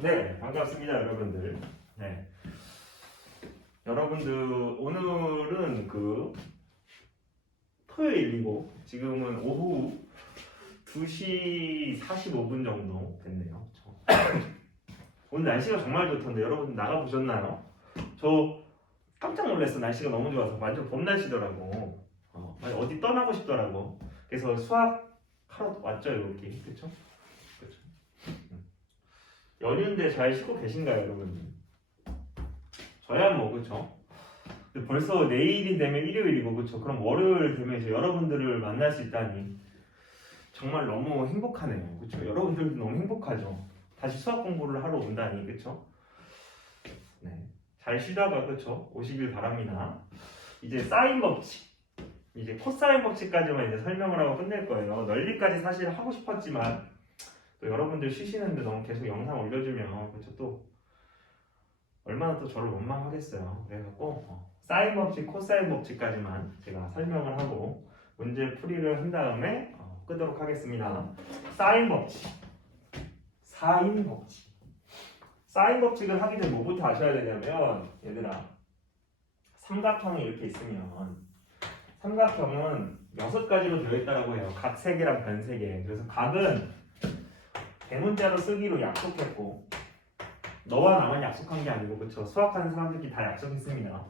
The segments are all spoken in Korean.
네, 반갑습니다, 여러분들. 네, 여러분들 오늘은 토요일이고 지금은 오후 2시 45분 정도 됐네요. 오늘 날씨가 정말 좋던데 여러분 나가 보셨나요? 저 깜짝 놀랐어. 날씨가 너무 좋아서 완전 봄 날씨더라고. 어디 떠나고 싶더라고. 그래서 수학하러 왔죠, 여기. 그렇죠? 그렇죠. 연휴인데 잘 쉬고 계신가요, 여러분들? 저야 뭐 그렇죠. 벌써 내일이 되면 일요일이고 그렇죠. 그럼 월요일 되면 이제 여러분들을 만날 수 있다니 정말 너무 행복하네요. 그렇죠. 여러분들도 너무 행복하죠. 다시 수학 공부를 하러 온다니 그렇죠. 네. 잘 쉬다가 그렇죠. 오시길 바랍니다. 이제 사인 법칙, 이제 코사인 법칙까지만 이제 설명을 하고 끝낼 거예요. 넓이까지 사실 하고 싶었지만 또 여러분들 쉬시는데 너무 계속 영상 올려주면 그렇죠. 또 얼마나 또 저를 원망하겠어요. 그래갖고 사인 법칙, 코사인 법칙까지만 제가 설명을 하고 문제 풀이를 한 다음에 끄도록 하겠습니다. 사인 법칙, 사인 법칙. 사인 법칙을 하기 전에 뭐부터 아셔야 되냐면 얘들아, 삼각형이 이렇게 있으면 삼각형은 6가지로 되어 있다고 해요. 각 3개랑 변 3개. 그래서 각은 대문자로 쓰기로 약속했고 너와 나만 약속한 게 아니고 그쵸? 수학하는 사람들끼리 다 약속했습니다.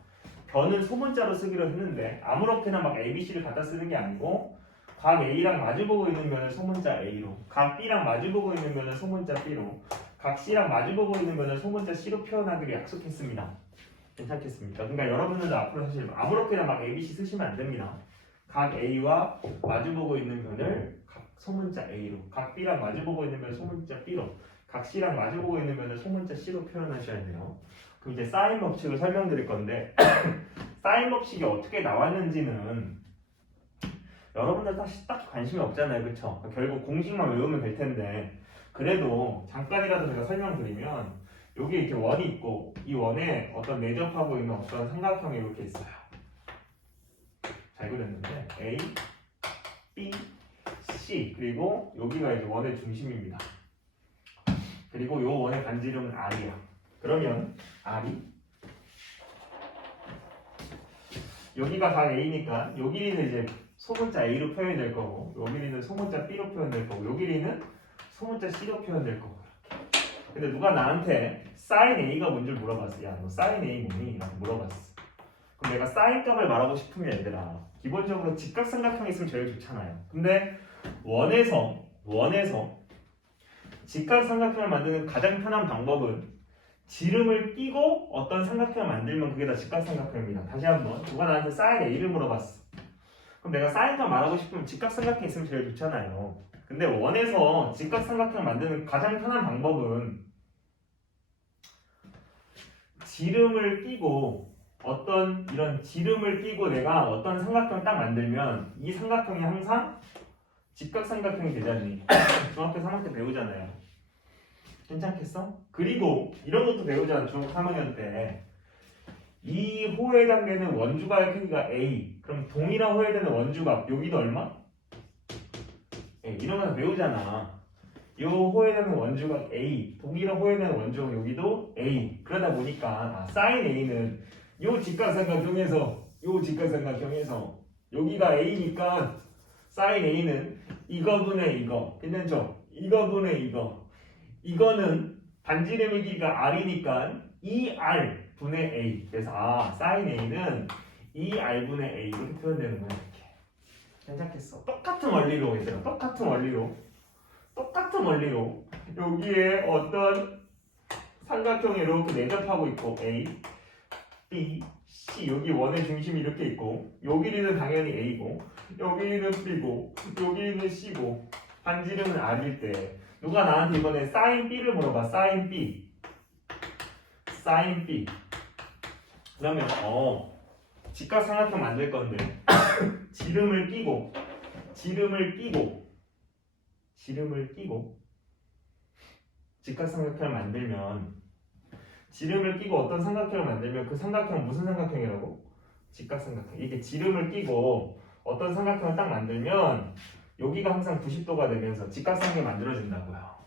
변은 소문자로 쓰기로 했는데 아무렇게나 막 ABC를 갖다 쓰는 게 아니고 각 A랑 마주보고 있는 면을 소문자 A로, 각 B랑 마주보고 있는 면을 소문자 B로, 각 C랑 마주보고 있는 면을 소문자 C로 표현하기로 약속했습니다. 괜찮겠습니까? 그러니까 여러분들도 앞으로 사실 아무렇게나 막 ABC 쓰시면 안 됩니다. 각 A와 마주보고 있는 면을 각 소문자 A로, 각 B랑 마주보고 있는 면을 소문자 B로, 각 C랑 마주보고 있는 면을 소문자 C로 표현하셔야 돼요. 그럼 이제 사인 법칙을 설명드릴 건데 사인 법칙이 어떻게 나왔는지는 여러분들 딱히 관심이 없잖아요. 그쵸? 결국 공식만 외우면 될 텐데 그래도 잠깐이라도 제가 설명드리면 여기 이렇게 원이 있고 이 원에 어떤 내접하고 있는 어떤 삼각형이 이렇게 있어요. 잘 그렸는데 A, B, C 그리고 여기가 이제 원의 중심입니다. 그리고 요 원의 반지름은 R이야. 그러면 R이 여기가 각 A니까 요 길이는 이제 소문자 A로 표현이 될 거고 요 길이는 소문자 B로 표현될 거고 요 길이는 소문자 C로 표현될 거고 이렇게. 근데 누가 나한테 sin A가 뭔 줄 물어봤어. 야, 너 sin A 뭐니? 라고 물어봤어. 그럼 내가 sin 값을 말하고 싶으면 얘들아 기본적으로 직각삼각형이 있으면 제일 좋잖아요. 근데 원에서 직각삼각형을 만드는 가장 편한 방법은 지름을 끼고 어떤 삼각형을 만들면 그게 다 직각삼각형입니다. 다시 한번 누가 나한테 sin A를 물어봤어. 그럼 내가 사인값 말하고 싶으면 직각삼각형 있으면 제일 좋잖아요. 근데 원에서 직각삼각형 만드는 가장 편한 방법은 지름을 끼고 이런 지름을 끼고 내가 어떤 삼각형 딱 만들면 이 삼각형이 항상 직각삼각형이 되잖니. 중학교 3학년 때 배우잖아요. 괜찮겠어? 그리고 이런 것도 배우잖아. 중학교 3학년 때. 이 호에 해당되는 원주각의 크기가 A. 그럼 동일한 호에 해당되는 원주각 여기도 얼마? A. 이런 거 배우잖아. 이 호에 해당되는 원주각 A. 동일한 호에 해당되는 원주각 여기도 A. 그러다 보니까 sin A는 이 직각삼각형에서 여기가 A니까 sin A는 이거분의 이거. 괜찮죠? 이거분의 이거. 이거는 반지름의 길이가 R이니까 2R 분의 A. 그래서 sin A는 2R분의 A 이렇게 표현되는 거야. 이렇게. 괜찮겠어? 똑같은 원리로 얘들아. 똑같은 원리로 여기에 어떤 삼각형이 이렇게 내접하고 있고 A, B, C 여기 원의 중심이 이렇게 있고 요 길이는 당연히 A고 요 길이는 B고 요 길이는 C고 반지름은 R일 때 누가 나한테 이번에 sin B를 물어봐. sin B 그러면 직각삼각형 만들 건데 지름을 끼고 직각삼각형을 만들면 지름을 끼고 어떤 삼각형을 만들면 그 삼각형은 무슨 삼각형이라고? 직각삼각형. 이게 지름을 끼고 어떤 삼각형을 딱 만들면 여기가 항상 90도가 되면서 직각삼각형이 만들어진다고요.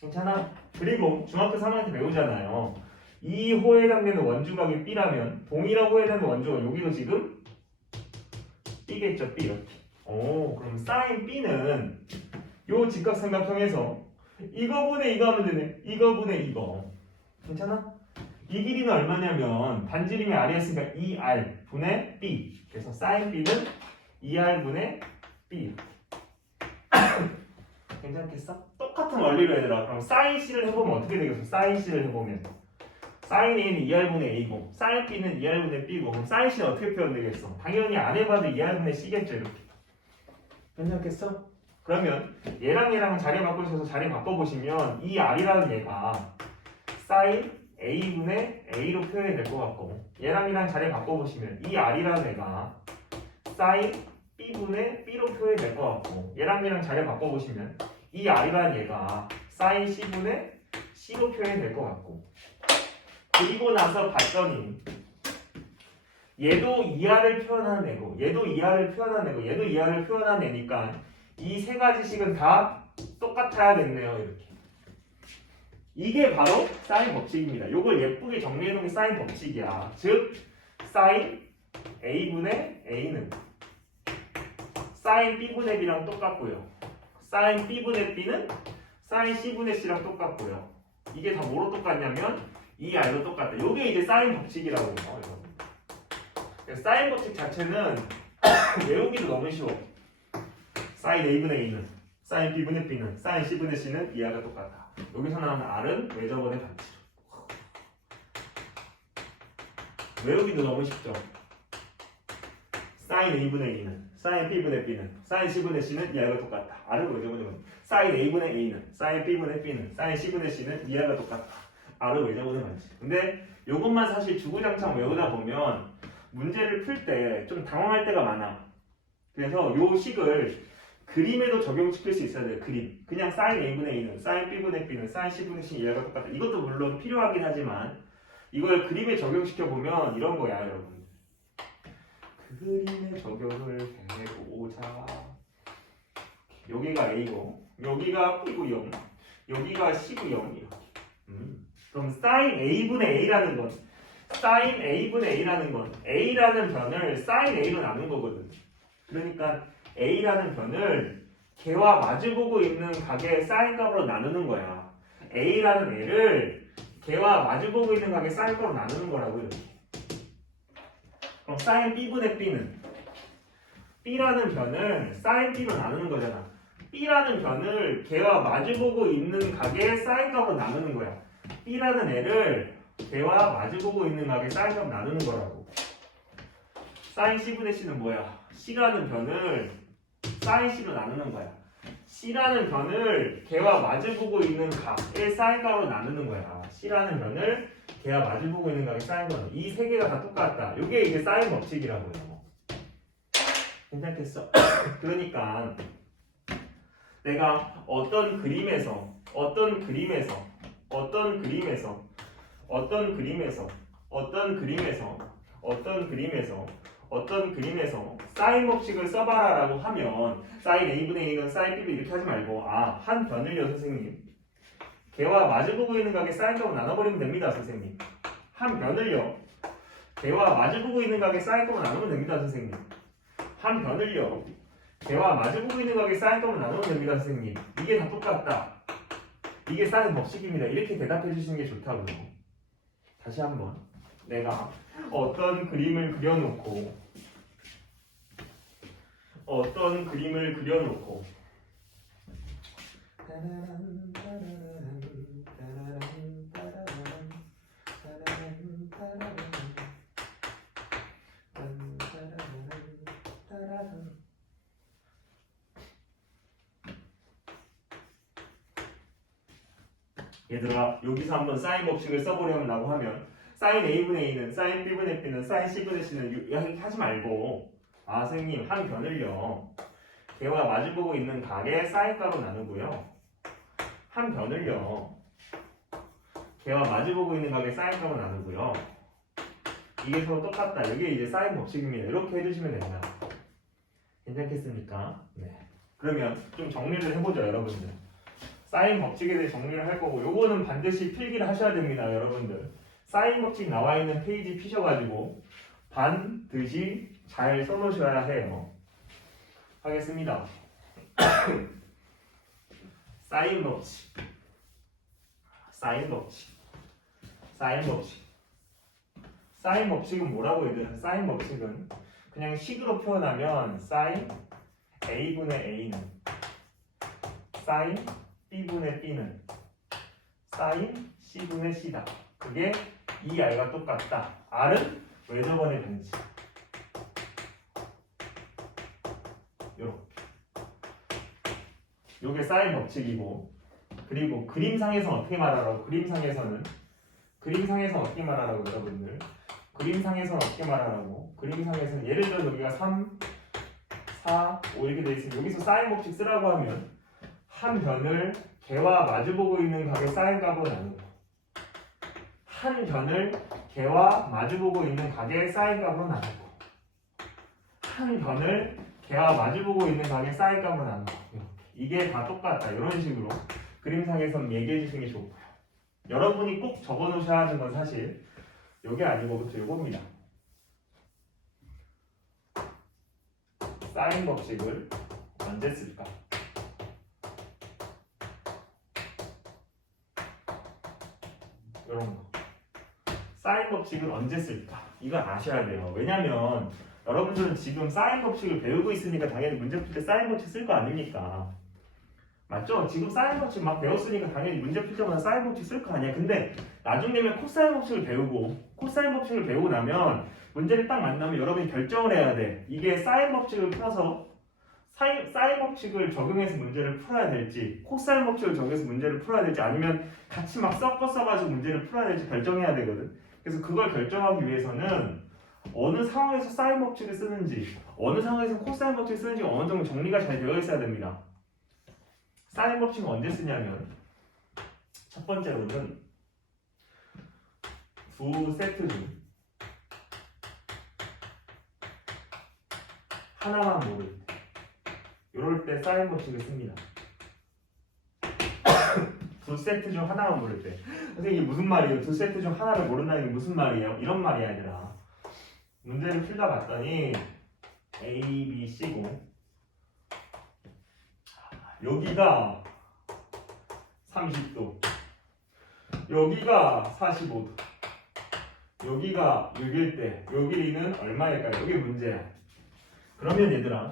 괜찮아? 그리고 중학교 3학년 때 배우잖아요. 이 호에 해당되는 원주각이 B라면 동일한 호에 해당되는 원주각 여기도 지금 B겠죠? B 이렇게. 오, 그럼 사인 B는 요 직각삼각형에서 이거분의 이거 하면 되네. 이거분의 이거. 괜찮아? 이 길이는 얼마냐면 반지름이 R이었으니까 2R 분의 B. 그래서 사인 B는 2R 분의 B. 괜찮겠어? 똑같은 원리로 얘들아. 그럼 사인 C를 해보면 어떻게 되겠어? 사인 C를 해보면 사인 A는 2R분의 A고 사인 B는 2R분의 B고 그럼 사인 C는 어떻게 표현되겠어? 당연히 안 해봐도 2R분의 C겠죠 이렇게. 괜찮겠어? 그러면 얘랑 얘랑 자리 바꾸셔서 자리 바꿔보시면 이 R이라는 얘가 사인 A분의 A로 표현이 될 것 같고 얘랑 얘랑 자리 바꿔보시면 이 R이라는 애가 사인 B분의 B로 표현이 될 것 같고 얘랑 얘랑 자리 바꿔보시면 이 R이라는 얘가 사인 C분의 C로 표현이 될 것 같고 그리고 나서 봤더니 얘도 2R을 표현하는 애고 얘도 2R을 표현하는 애고 얘도 2R을 표현하는 애니까 이 세 가지씩은 다 똑같아야겠네요 이렇게. 이게 바로 사인 법칙입니다. 이걸 예쁘게 정리해놓은 게 사인 법칙이야. 즉 사인 A분의 A는 사인 B분의 B랑 똑같고요. 사인 B분의 B는 사인 C분의 C랑 똑같고요. 이게 다 뭐로 똑같냐면 이 R로 똑같다. 이게 이제 사인 법칙이라고 해요. 사인 법칙 자체는 외우기도 너무 쉬워. 사인 A분의 A는 사인 B분의 B는 사인 C분의 C는 이하가 똑같다. 여기서 나오는 R은 외접원의 반지름. 외우기도 너무 쉽죠. 사인 A분의 A는 사인 B분의 B는 사인 C분의 C는 이하가 똑같다. R은 외접원의 반지름. 사인 A분의 A는 사인 B분의 B는 사인 C분의 C는 이하가 똑같다. R은 외접원의 반지름. 근데 이것만 사실 주구장창 외우다 보면 문제를 풀 때 좀 당황할 때가 많아. 그래서 요 식을 그림에도 적용시킬 수 있어야 돼요. 그림. 그냥 사인 A분의 A는 사인 B분의 B는 사인 C분의 C는 이하가 똑같다. 이것도 물론 필요하긴 하지만 이걸 그림에 적용시켜보면 이런 거야 여러분. 그림에 적용을 해보자. 여기가 A고 여기가 B구형 여기가 C구형 이렇게. 그럼 사인 A분의 A라는 건 사인 A분의 A라는 건 A라는 변을 사인 A로 나눈 거거든. 그러니까 A라는 변을 걔와 마주보고 있는 각의 사인 값으로 나누는 거야. A라는 애를 걔와 마주보고 있는 각의 사인 값으로 나누는 거라고 이렇게. 그럼 사인 B분의 B는 B라는 변을 사인 B로 나누는 거잖아. B라는 변을 걔와 마주보고 있는 각의 사인 값으로 나누는 거야. B라는 애를 걔와 마주보고 있는 각의 사인 값 나누는 거라고. 사인 C분의 C는 뭐야? C라는 변을 사인 C로 나누는 거야. C라는 변을 걔와 마주보고 있는 각의 사인 값으로 나누는 거야. C라는 변을 걔와 마주보고 있는 각의 사인 값. 이 세 개가 다 똑같다. 이게 이제 사인 법칙이라고요. 괜찮겠어? 그러니까 내가 어떤 그림에서 사인 법칙을 써봐라라고 하면 사인 A분의 A는 사인 B분 이렇게 하지 말고 한 변을요 선생님 걔와 마주보고 있는 각의 사인 값을 나눠버리면 됩니다 선생님. 한 변을요 걔와 마주보고 있는 각의 사인 값을 나누면 됩니다 선생님. 한 변을요 걔와 마주보고 있는 각의 사인 값을 나누면 됩니다 선생님. 이게 다 똑같다. 이게 사인 법칙입니다. 이렇게 대답해 주시는 게 좋다고요. 다시 한번 내가 어떤 그림을 그려놓고 얘들아 여기서 한번 사인 법칙을 써보려고 하면 사인 A분의 A는 사인 B분의 B는 사인 C분의 C는 이렇게 하지 말고 선생님 한 변을요 걔와 마주보고 있는 각의 사인 값으로 나누고요 한 변을요 걔와 마주보고 있는 각의 사인 값으로 나누고요 이게 서로 똑같다. 이게 이제 사인 법칙입니다. 이렇게 해주시면 됩니다. 괜찮겠습니까? 네. 그러면 좀 정리를 해보죠 여러분들. 사인 법칙에 대해 정리를 할 거고 요거는 반드시 필기를 하셔야 됩니다 여러분들. 사인 법칙 나와 있는 페이지 피셔가지고 반드시 잘 써놓으셔야 해요. 하겠습니다. 사인 법칙, 사인 법칙, 사인 법칙. 사인 법칙은 뭐라고 얘들아? 사인 법칙은 그냥 식으로 표현하면 사인 A분의 A는 사인 B분의 B는 사인 C분의 C다. 그게 이 R과 똑같다. R은 외접원의 변지. 요렇게. 요게 사인 법칙이고, 그리고 그림상에서 어떻게 말하라고? 그림상에서는 어떻게 말하라고 여러분들? 그림상에서는 어떻게 말하라고? 그림상에서는 예를 들어 여기가 3, 4, 5 이렇게 돼 있으면 여기서 사인 법칙 쓰라고 하면 한 변을 개와 마주보고 있는 각의 사인 값으로 나누고 한 변을 개와 마주보고 있는 각의 사인 값으로 나누고 한 변을 개와 마주보고 있는 각의 사인 값으로 나누고 이게 다 똑같다. 이런 식으로 그림상에서는 얘기해 주시는 게 좋고요. 여러분이 꼭 적어 놓으셔야 하는 건 사실 요게 아니고 부터 요겁니다. 사인 법칙을 언제 쓸까? 이런 거. 사인 법칙을 언제 쓸까? 이걸 아셔야 돼요. 왜냐면 여러분들은 지금 사인 법칙을 배우고 있으니까 당연히 문제 풀 때 사인 법칙 쓸 거 아닙니까? 맞죠? 지금 사인 법칙 막 배웠으니까 당연히 문제 풀 때마다 사인 법칙 쓸 거 아니야. 근데 나중 되면 코사인 법칙을 배우고 코사인 법칙을 배우고 나면 문제를 딱 만나면 여러분이 결정을 해야 돼. 이게 사인 법칙을 풀어서 사인 법칙을 적용해서 문제를 풀어야 될지 코사인 법칙을 적용해서 문제를 풀어야 될지 아니면 같이 막 섞어 써가지고 문제를 풀어야 될지 결정해야 되거든. 그래서 그걸 결정하기 위해서는 어느 상황에서 사인 법칙을 쓰는지 어느 상황에서 코사인 법칙을 쓰는지 어느 정도 정리가 잘 되어 있어야 됩니다. 사인 법칙은 언제 쓰냐면 첫 번째로는 두 세트 중 하나만 모를 때 이럴 때 사인 법칙을 씁니다. 두 세트 중 하나만 모를 때 선생님 무슨 말이에요? 두 세트 중 하나를 모른다는 게 무슨 말이에요? 이런 말이 아니라 문제를 풀다 봤더니 A, B, C고 여기가 30도 여기가 45도 여기가 6일 때 요 길이는 얼마일까요? 이게 문제야. 그러면 얘들아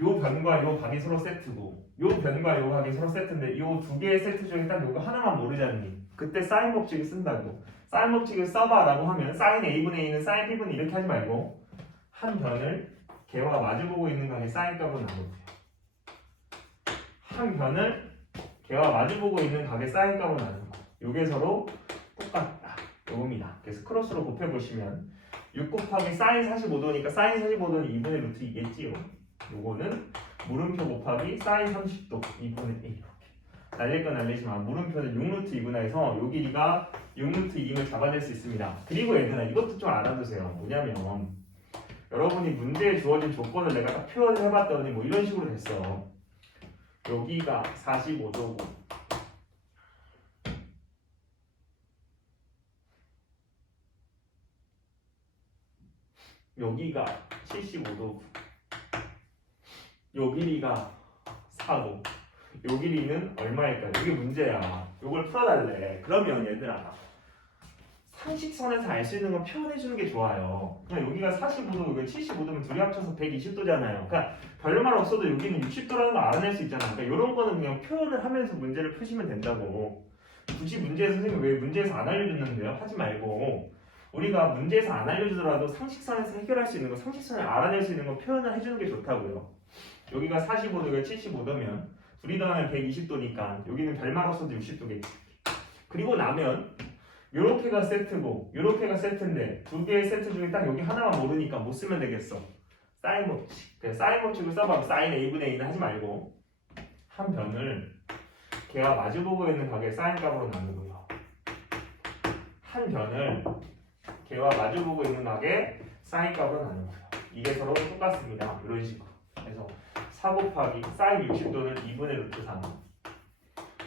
요 변과 요 각이 서로 세트고 요 변과 요 각이 서로 세트인데 요 두 개의 세트 중에 딱 요거 하나만 모르잖니. 그때 사인 법칙을 쓴다고. 사인 법칙을 써봐 라고 하면 사인 A분의 A는 사인 B분의 이렇게 하지 말고 한 변을 개와 마주보고 있는 각의 사인 값으로 나누고요. 한 변을 개와 마주보고 있는 각의 사인 값으로 나누고 요게 서로 똑같다. 요겁니다. 그래서 크로스로 곱해보시면 6 곱하기 사인 45도니까 사인 45도는 2분의 루트 2겠지요. 요거는 물음표 곱하기 사인 30도 2분의 1 이렇게. 날릴 건 날리지만 물음표는 6루트 2분의 해서 요 길이가 6루트 2임을 잡아낼 수 있습니다. 그리고 얘들아 이것도 좀 알아두세요. 뭐냐면 여러분이 문제에 주어진 조건을 내가 딱 표현을 해봤더니 뭐 이런 식으로 됐어. 여기가 45도고 여기가 75도고 요 길이가 4고 요 길이는 얼마일까요? 이게 문제야. 요걸 풀어달래. 그러면 얘들아 상식선에서 알 수 있는 건 표현해주는 게 좋아요. 그냥 여기가 45도, 여기가 75도면 둘이 합쳐서 120도잖아요. 그러니까 별말 없어도 여기는 60도라는 걸 알아낼 수 있잖아. 그러니까 이런 거는 그냥 표현을 하면서 문제를 푸시면 된다고. 굳이 문제에서 선생님 왜 문제에서 안 알려줬는데요? 하지 말고 우리가 문제에서 안 알려주더라도 상식선에서 해결할 수 있는 거, 상식선을 알아낼 수 있는 거 표현을 해주는 게 좋다고요. 여기가 45도, 여기가 75도면 둘이 더하면 120도니까 여기는 별말 없어도 60도겠지. 그리고 나면 요렇게가 세트고 요렇게가 세트인데 두 개의 세트 중에 딱 여기 하나만 모르니까 못 쓰면 되겠어. 사인 법칙. 그래서 사인 법칙을 써봐. 사인 A분의 A는 하지 말고 한 변을 걔와 마주보고 있는 각의 사인 값으로 나누고요. 한 변을 걔와 마주보고 있는 각의 사인 값으로 나누고요. 이게 서로 똑같습니다. 이런 식으로. 그래서 4 곱하기 사인 60도는 2분의 루트 3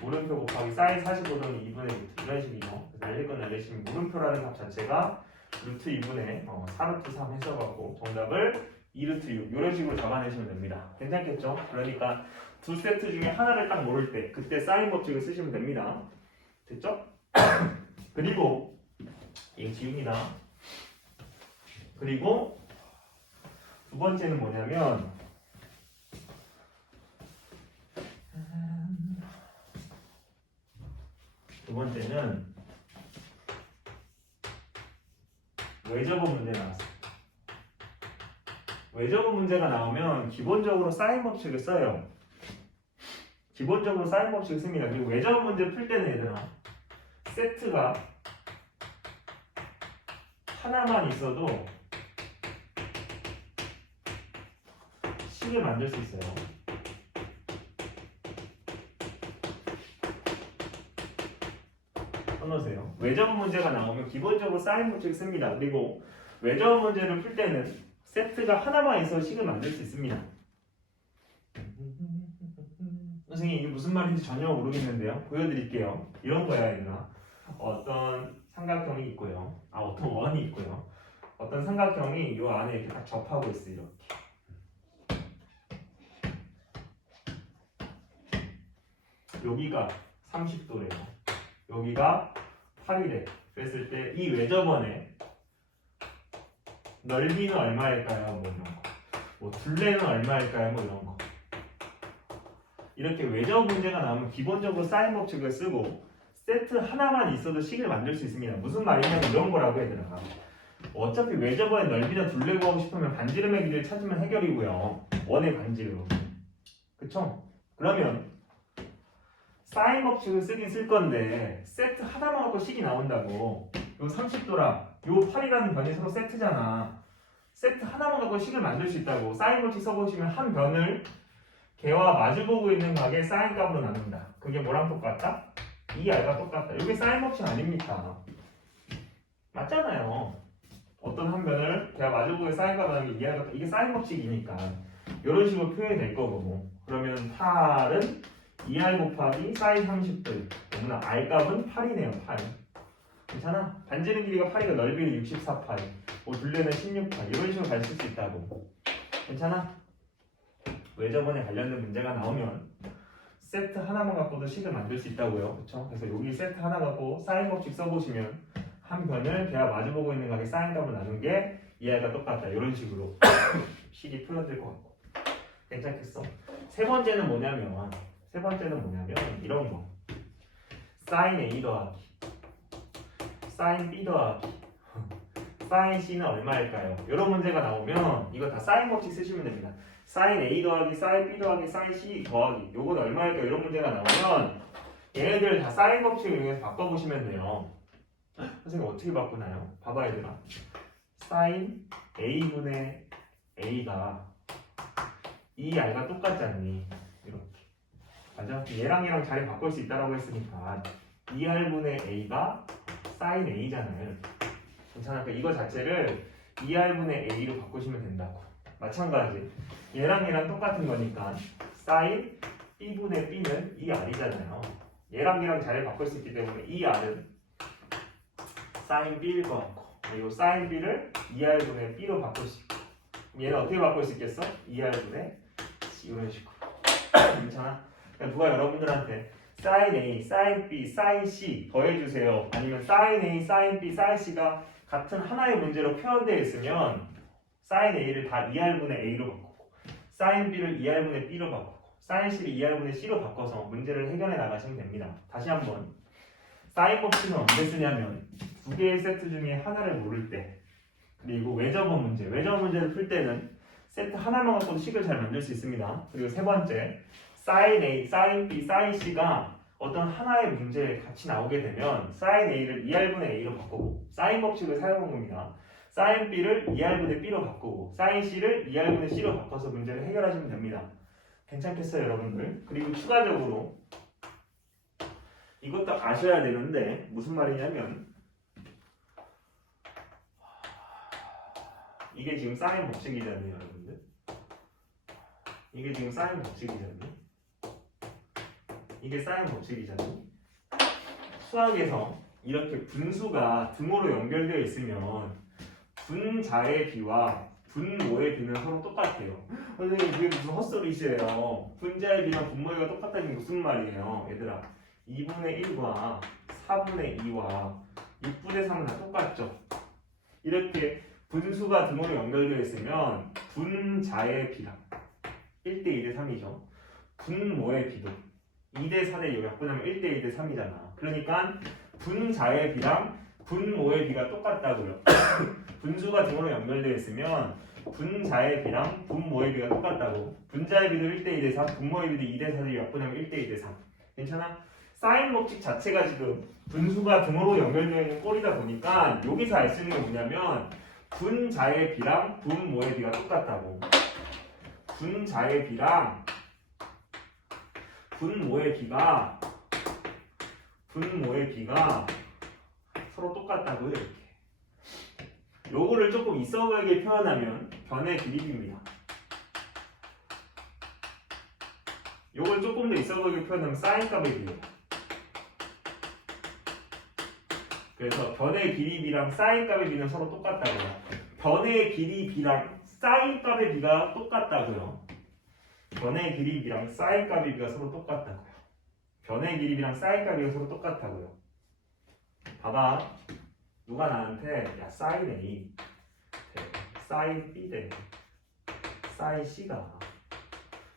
물음표 곱하기 사인 45도는 2분의 루트 이런 식이죠. 그래서 알리건 알리시면 물음표라는 값 자체가 루트 2분의 4루트 3 해석하고 정답을 2루트 6 이런 식으로 잡아내시면 됩니다. 괜찮겠죠? 그러니까 두 세트 중에 하나를 딱 모를 때 그때 사인 법칙을 쓰시면 됩니다. 됐죠? 그리고 이거 지웁니다. 그리고 두 번째는 뭐냐면 두 번째는 외접어 문제 나왔어요. 외접어 문제가 나오면 기본적으로 사인 법칙을 써요. 기본적으로 사인 법칙을 씁니다. 그리고 외접어 문제 풀 때는 얘들아 세트가 하나만 있어도 식을 만들 수 있어요. 써놓으세요. 외접어 문제가 나오면 기본적으로 사인 법칙을 씁니다. 그리고 외접어 문제를 풀 때는 세트가 하나만 있어도 식을 만들 수 있습니다. 선생님 이게 무슨 말인지 전혀 모르겠는데요. 보여드릴게요. 이런 거야 얘들아. 어떤 삼각형이 있고요. 어떤 원이 있고요. 어떤 삼각형이 이 안에 이렇게 딱 접하고 있어요. 이렇게. 여기가 30도래요. 여기가 8이래. 그랬을 때 이 외접원의 넓이는 얼마일까요? 뭐 이런 거. 뭐 둘레는 얼마일까요? 뭐 이런 거. 이렇게 외접어 문제가 나오면 기본적으로 사인 법칙을 쓰고 세트 하나만 있어도 식을 만들 수 있습니다. 무슨 말이냐면 이런 거라고 얘들아. 어차피 외접어의 넓이나 둘레 구하고 싶으면 반지름의 길이를 찾으면 해결이고요. 원의 반지름. 그쵸? 그러면 사인 법칙을 쓰긴 쓸 건데 세트 하나만 갖고 식이 나온다고. 요 30도랑 요 8이라는 변이 서로 세트잖아. 세트 하나만 갖고 식을 만들 수 있다고. 사인 법칙 써보시면 한 변을 걔와 마주보고 있는 각의 사인 값으로 나눈다. 그게 뭐랑 똑같다? 2r과 똑같다. 이게 사인 법칙 아닙니까? 맞잖아요. 어떤 한 변을 걔와 마주보고 있는 사인 값을 나누는 게 2r과 똑같다. 이게 사인 법칙이니까 이런 식으로 표현이 될 거고. 그러면 8은 2r 곱하기 사인 30도. 너무나 r 값은 8이네요. 8. 괜찮아? 반지름 길이가 8이고 넓이는 64파이. 뭐 둘레는 16파이. 이런 식으로 가르칠 수 있다고. 괜찮아? 외접원에 관련된 문제가 나오면 세트 하나만 갖고도 식을 만들 수 있다고요. 그렇죠? 그래서 여기 세트 하나 갖고 사인 법칙 써보시면 한 변을 걔와 마주보고 있는 각의 사인 값을 나눈 게 이하가 똑같다. 이런 식으로 식이 표현될 것 같고. 괜찮겠어? 세 번째는 뭐냐면 이런 거. 사인 A 더하기 사인 B 더하기 사인 C는 얼마일까요? 이런 문제가 나오면 이거 다 사인 법칙 쓰시면 됩니다. 사인 A 더하기 사인 B 더하기 사인 C 더하기 요건 얼마일까? 이런 문제가 나오면 얘네들 다 사인 법칙을 이용해서 바꿔보시면 돼요. 선생님 어떻게 바꾸나요? 봐봐 얘들아. 사인 A분의 A가 2R과 똑같지 않니? 이렇게 맞아? 얘랑 자리 바꿀 수 있다고 했으니까 2R분의 A가 사인 A잖아요. 이렇게. 괜찮아? 그러니까 이거 자체를 2R분의 A로 바꾸시면 된다고. 마찬가지 얘랑 똑같은 거니까 사인 B분의 B는 2R이잖아요. 얘랑 자리를 바꿀 수 있기 때문에 2R은 사인 B일 것 같고 그리고 사인 B를 2R분의 B로 바꿀 수 있고 얘는 어떻게 바꿀 수 있겠어? 2R분의 C 이런 식으로. 괜찮아? 그러니까 누가 여러분들한테 사인 A, 사인 B, 사인 C 더해주세요. 아니면 사인 A, 사인 B, 사인 C가 같은 하나의 문제로 표현되어 있으면 사인 A를 다 2R분의 A로 바꾸고 사인 B를 2R분의 B로 바꾸고 사인 C를 2R분의 C로 바꿔서 문제를 해결해 나가시면 됩니다. 다시 한번 사인 법칙은 언제 쓰냐면 두 개의 세트 중에 하나를 모를 때 그리고 외접어 문제를 풀 때는 세트 하나만 갖고도 식을 잘 만들 수 있습니다. 그리고 세 번째 사인 A, 사인 B, 사인 C가 어떤 하나의 문제에 같이 나오게 되면 사인 A를 2R분의 A로 바꾸고 사인 법칙을 사용한 겁니다. 사인 B를 2R분의 B로 바꾸고 사인 C를 2R분의 C로 바꿔서 문제를 해결하시면 됩니다. 괜찮겠어요 여러분들? 그리고 추가적으로 이것도 아셔야 되는데 무슨 말이냐면 이게 지금 사인 법칙이잖아요 여러분들. 이게 지금 사인 법칙이잖아요. 이게 사인 법칙이잖아. 수학에서 이렇게 분수가 등호로 연결되어 있으면 분자의 비와 분모의 비는 서로 똑같아요. 선생님 그게 무슨 헛소리시에요. 분자의 비랑 분모의 비가 똑같다는 게 무슨 말이에요? 얘들아 2분의 1과 4분의 2와 6분의 3은 다 똑같죠? 이렇게 분수가 등호로 연결되어 있으면 분자의 비랑 1대 2대 3이죠. 분모의 비도 2대 4대 6 약분하면 1대 2대 3이잖아. 그러니까 분자의 비랑 분모의 비가 똑같다고요. 분수가 등호로 연결되어 있으면 분자의 비랑 분모의 비가 똑같다고. 분자의 비도 1대 2대 3, 분모의 비도 2대 4대 6 약분하면 1대 2대 3. 괜찮아? 사인 법칙 자체가 지금 분수가 등호로 연결되어 있는 꼴이다 보니까 여기서 알 수 있는 게 뭐냐면 분자의 비랑 분모의 비가 똑같다고. 분자의 비랑 분모의 비가 서로 똑같다고요. 이렇게. 요거를 조금 있어 보이게 표현하면 변의 기립입니다. 요걸 조금 더 있어 보이게 표현하면 사인 값의 비례. 그래서 변의 길이비랑 사인 값의 비는 서로 똑같다고요. 변의 길이비랑 사인 값의 비가 똑같다고요. 변의 길이비랑 사인 값의 비가 서로 똑같다고요. 변의 길이비랑 사인 값이 서로 똑같다고요. 봐봐. 누가 나한테 야 사인 A 사인 B 대 사인 C가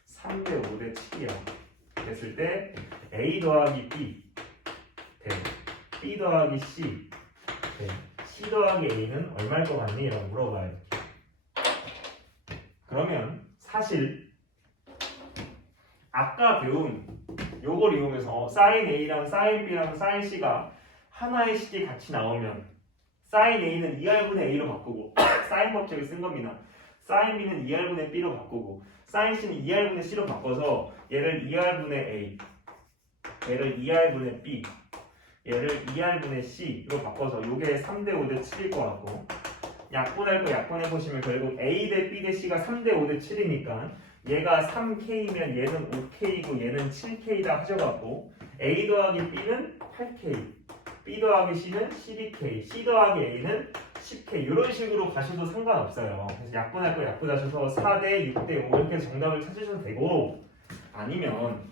3대 5대 7이야 됐을 때 A 더하기 B 대 B 더하기 C 대 C 더하기 A는 얼마일 것 같니? 라고 물어봐요. 그러면 사실 아까 배운 요걸 이용해서 사인 A랑 사인 B랑 사인 C가 하나의 식이 같이 나오면 사인 A는 2R분의 A로 바꾸고 사인 법칙을 쓴 겁니다. 사인 B는 2R분의 B로 바꾸고 사인 C는 2R분의 C로 바꿔서 얘를 2R분의 A 얘를 2R분의 B 얘를 2R분의 C로 바꿔서 요게 3대 5대 7일 것 같고 약분할 거 약분해보시면 결국 A 대 B 대 C가 3대 5대 7이니까 얘가 3K면 얘는 5K고 얘는 7K다 하셔갖고 A 더하기 B는 8K B 더하기 C는 12K, C 더하기 A는 10K 이런 식으로 가셔도 상관없어요. 그래서 약분할 거 약분하셔서 4대 6대 5 이렇게 정답을 찾으셔도 되고 아니면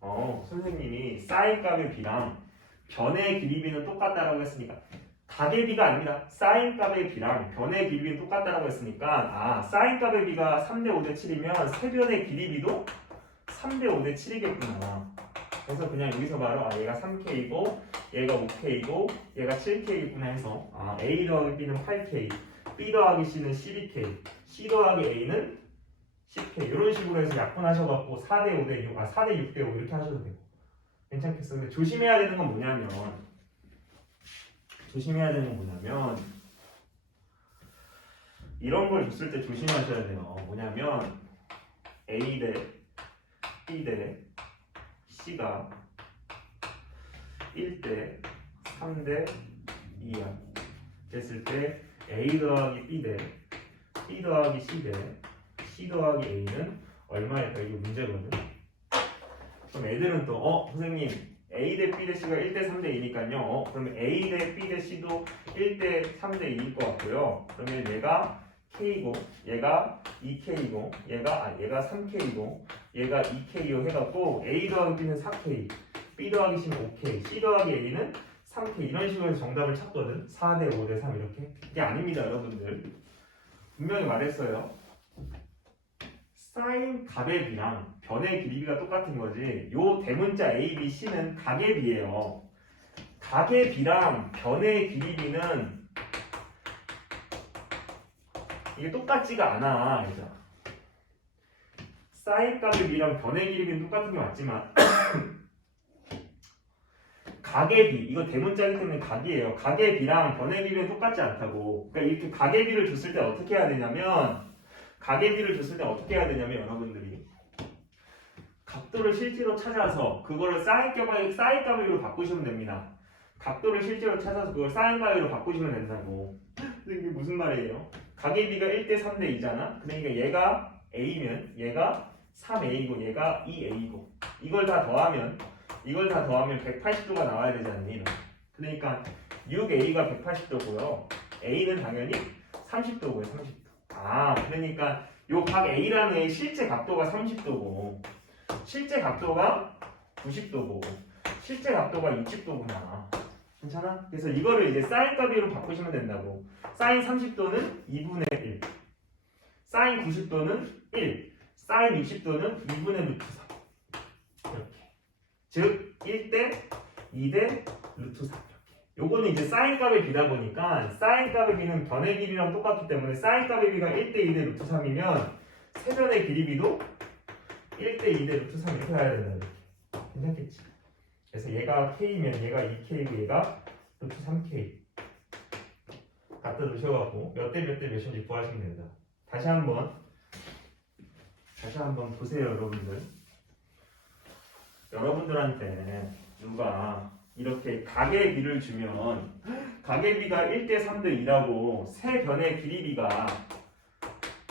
선생님이 사인 값의 비랑 변의 길이비는 똑같다라고 했으니까 각의 비가 아닙니다. 사인 값의 비랑 변의 길이비는 똑같다라고 했으니까 사인 값의 비가 3대 5대 7이면 세변의 길이비도 3대 5대 7이겠구나. 그래서 그냥 여기서 바로 얘가 3K이고 얘가 5K이고 얘가 7K이구나 해서 A 더하기 B는 8K B 더하기 C는 12K C 더하기 A는 10K 이런 식으로 해서 약분하셔갖고 4대 5대 6, 4대 6대 5 이렇게 하셔도 되고 괜찮겠어. 근데 조심해야 되는 건 뭐냐면 이런 걸 줬을 때 조심하셔야 돼요. 뭐냐면 A 대 B 대 C가 1대 3대 2야 됐을 때 A 더하기 B 대 B 더하기 C 대 C 더하기 A는 얼마일까? 이거 문제거든. 그럼 애들은 또 선생님 A 대 B 대 C가 1대 3대 2니까요. 그러면 A 대 B 대 C도 1대 3대 2일 것 같고요. 그러면 얘가 K이고 얘가 2K이고 얘가 3K이고 얘가 2K로 해갖고 A 더하기 B는 4K B 더하기 C는 5K C 더하기 A는 3K 이런 식으로 해서 정답을 찾거든. 4대 5대 3 이렇게. 이게 아닙니다 여러분들. 분명히 말했어요. 사인 값의 비랑 변의 길이가 똑같은 거지. 요 대문자 A, B, C는 각의 비예요. 각의 비랑 변의 길이는 이게 똑같지가 않아. 그죠? 사인 값의 비랑 변의 길이는 똑같은 게 맞지만 각의 비, 이거 대문자이기 때문에 각이에요. 각의 비랑 변의 길이는 똑같지 않다고. 그러니까 이렇게 각의 비를 줬을 때 어떻게 해야 되냐면 여러분들이 각도를 실제로 찾아서 그거를 사인 값으로 바꾸시면 됩니다. 각도를 실제로 찾아서 그걸 사인 값으로 바꾸시면 된다고. 근데 이게 무슨 말이에요? 각의 비가 1대 3대 2잖아. 그러니까 얘가 A면 얘가 3a이고 얘가 2a이고 이걸 다 더하면 180도가 나와야 되지 않니? 그러니까 6a가 180도고요. a는 당연히 30도고요. 30도. 아, 그러니까 요 각 a라는 의 실제 각도가 30도고 실제 각도가 90도고 실제 각도가 60도구나. 괜찮아? 그래서 이거를 이제 사인 값으로 바꾸시면 된다고. 사인 30도는 2분의 1, 사인 90도는 1, 사인 60도는 2분의 루트 3. 이렇게. 즉 1대 2대 루트 3. 요거는 이제 사인 값의 비다 보니까 사인 값의 비는 변의 길이랑 똑같기 때문에 사인 값의 비가 1대 2대 루트 3이면 세변의 길이 비도 1대 2대 루트 3 이렇게 가야 된다. 이렇게. 괜찮겠지? 그래서 얘가 k면 얘가 2k고 얘가 루트 3k 갖다 놓으셔갖고 몇 대 몇 대 몇인지 구하시면 된다. 다시 한번 보세요, 여러분들. 여러분들한테 누가 이렇게 각의 비를 주면 각의 비가 1대 3대 2라고 세 변의 길이 비가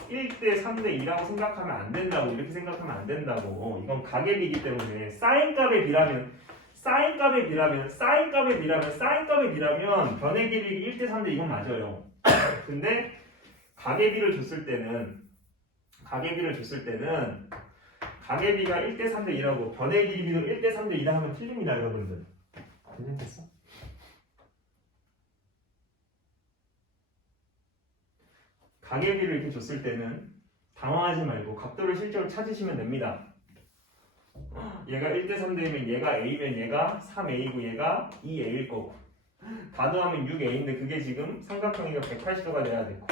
1대 3대 2라고 생각하면 안 된다고. 이렇게 생각하면 안 된다고. 이건 각의 비이기 때문에 사인 값의 비라면 변의 길이 1대 3대 이건 맞아요. 근데 각의 비를 줬을 때는 각의 비가 1대 3대 2라고 변의 길이도 1대 3대 2라 하면 틀립니다, 여러분들. 괜찮겠어? 각의 비를 이렇게 줬을 때는 당황하지 말고 각도를 실제로 찾으시면 됩니다. 얘가 1대 3대이면 얘가 a면 얘가 3a고 얘가 2a일 거고 다 더하면 6a인데 그게 지금 삼각형이가 180도가 돼야 되고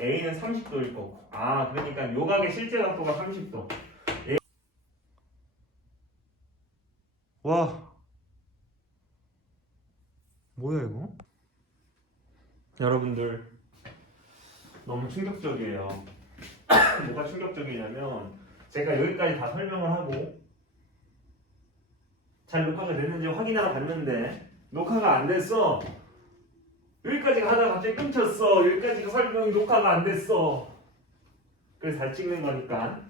a는 30도일 거고. 아, 그러니까 요 각의 실제 각도가 30도. 와, 뭐야 이거? 여러분들 너무 충격적이에요. 뭐가 충격적이냐면 제가 여기까지 다 설명을 하고 잘 녹화가 됐는지 확인하러 갔는데 녹화가 안 됐어. 여기까지 가다가 갑자기 끊겼어. 여기까지가 설명이 녹화가 안 됐어. 그래서 잘 찍는 거니까.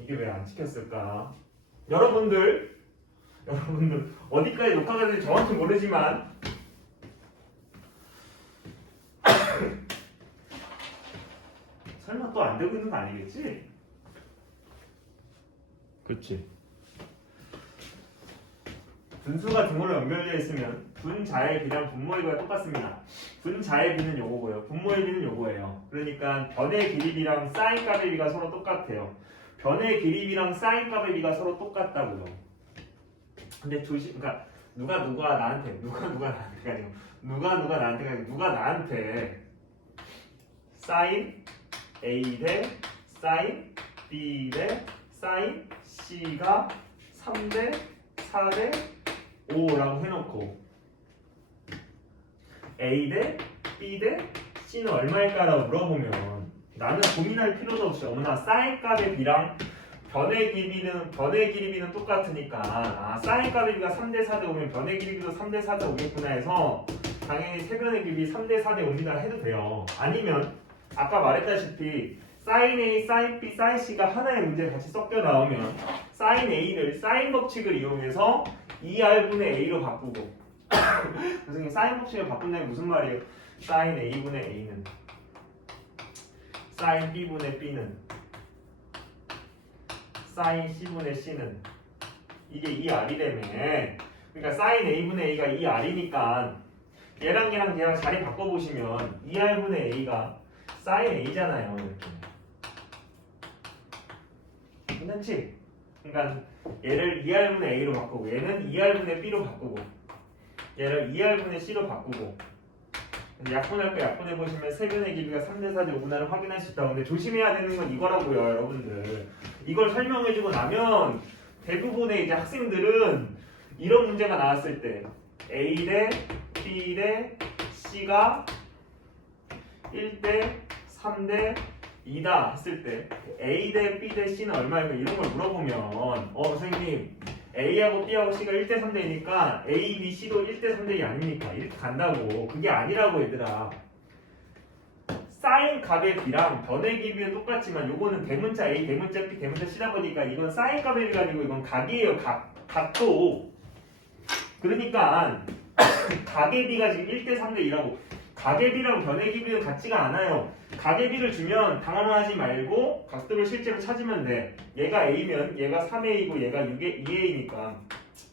이게 왜 안 찍혔을까? 여러분들 어디까지 녹화가 되는지 정확히 모르지만 설마 또 안 되고 있는 거 아니겠지? 그렇지. 분수가 등호로 연결되어 있으면 분자의 비랑 분모의 비가 똑같습니다. 분자의 비는 요거고요. 분모의 비는 요거예요. 그러니까 변의 길이 비랑 사인 값의 비가 서로 똑같아요. 변의 길이 비랑 사인 값의 비가 서로 똑같다고요. 근데 그러니까 누가 나한테 사인 A 대 사인 B 대 사인 C가 3대 4대 5라고 해놓고 A 대 B 대 C는 얼마일까라고 물어보면 나는 고민할 필요도 없이 어머나 사인 값의 비랑 변의 길이비는 똑같으니까 사인 값의 비가 3대 4대 5면 변의 길이비도 3대 4대 5겠구나 해서 당연히 세변의 길이 3대 4대 5입니다 해도 돼요. 아니면 아까 말했다시피 사인 A, 사인 B, 사인 C가 하나의 문제에 같이 섞여 나오면 사인 A를 사인 법칙을 이용해서 2R분의 A로 바꾸고 선생님 사인 법칙을 바꾼다면 무슨 말이에요? 사인 A분의 A는 사인 B분의 B는 사인 C분의 C는 이게 2R이라며. 그러니까 사인 A분의 A가 2R이니까 얘랑 걔랑 자리 바꿔보시면 2R분의 A가 사인 A잖아요. 이렇게. 괜찮지? 그러니까 얘를 2R분의 A로 바꾸고 얘는 2R분의 B로 바꾸고 얘를 2R분의 C로 바꾸고 약분할 거 약분해보시면 세변의 길이가 3대 4대 5분할을 확인할 수 있다고. 근데 조심해야 되는 건 이거라고요, 여러분들. 이걸 설명해주고 나면 대부분의 이제 학생들은 이런 문제가 나왔을 때 A 대 B 대 C가 1대 3대 2다 했을 때 A 대 B 대 C는 얼마인가 이런 걸 물어보면 선생님 A하고 B하고 C가 1대 3대이니까 A, B, C도 1대 3대이 아닙니까? 이렇게 간다고. 그게 아니라고 얘들아. 사인 사인 값의 b랑 변의 길이는 똑같지만 요거는 대문자 a, 대문자 b, 대문자 c다 보니까 이건 사인 값의 b가 아니고 이건 각이에요. 각도. 그러니까 각의 b가 지금 1대 3대 2라고. 각의 b랑 변의 길이는 같지가 않아요. 각의 b를 주면 당황하지 말고 각도를 실제로 찾으면 돼. 얘가 a면 얘가 3a이고 얘가 2a니까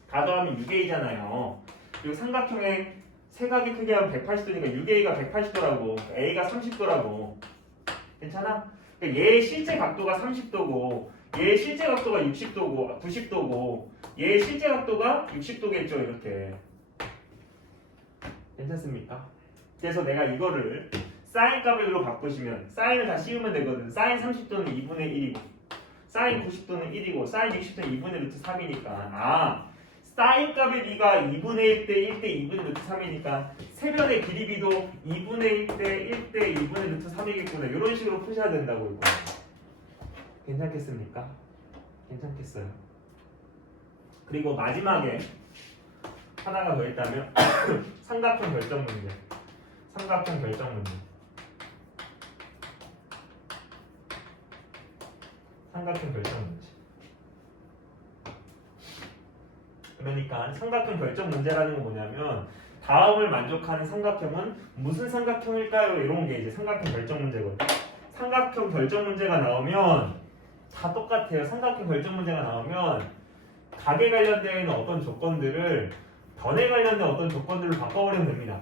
다 더하면 6a잖아요. 그리고 삼각형의 세각의 크기하면 180도니까 6a가 180도라고 a가 30도라고. 괜찮아? 그러니까 얘의 실제 각도가 30도고 얘의 실제 각도가 60도고 90도고 얘의 실제 각도가 60도겠죠. 이렇게. 괜찮습니까? 그래서 내가 이거를 사인 값으로 바꾸시면 사인을 다 씌우면 되거든. 사인 30도는 2분의 1이고 사인 90도는 1이고 사인 60도는 2분의 루트 3이니까 사인 값의 b가 2분의 1대 1대 2분의 루트 3이니까 세변의 길이 b도 2분의 1대 1대 2분의 루트 3이겠구나. 이런 식으로 푸셔야 된다고 이거. 괜찮겠습니까? 괜찮겠어요. 그리고 마지막에 하나가 더 있다면 삼각형 결정 문제. 삼각형 결정 문제. 삼각형 결정 문제. 그러니까 삼각형 결정 문제라는 건 뭐냐면 다음을 만족하는 삼각형은 무슨 삼각형일까요? 이런 게 이제 삼각형 결정 문제거든요. 삼각형 결정 문제가 나오면 다 똑같아요. 삼각형 결정 문제가 나오면 각에 관련되어 있는 어떤 조건들을 변에 관련된 어떤 조건들을 바꿔버리면 됩니다.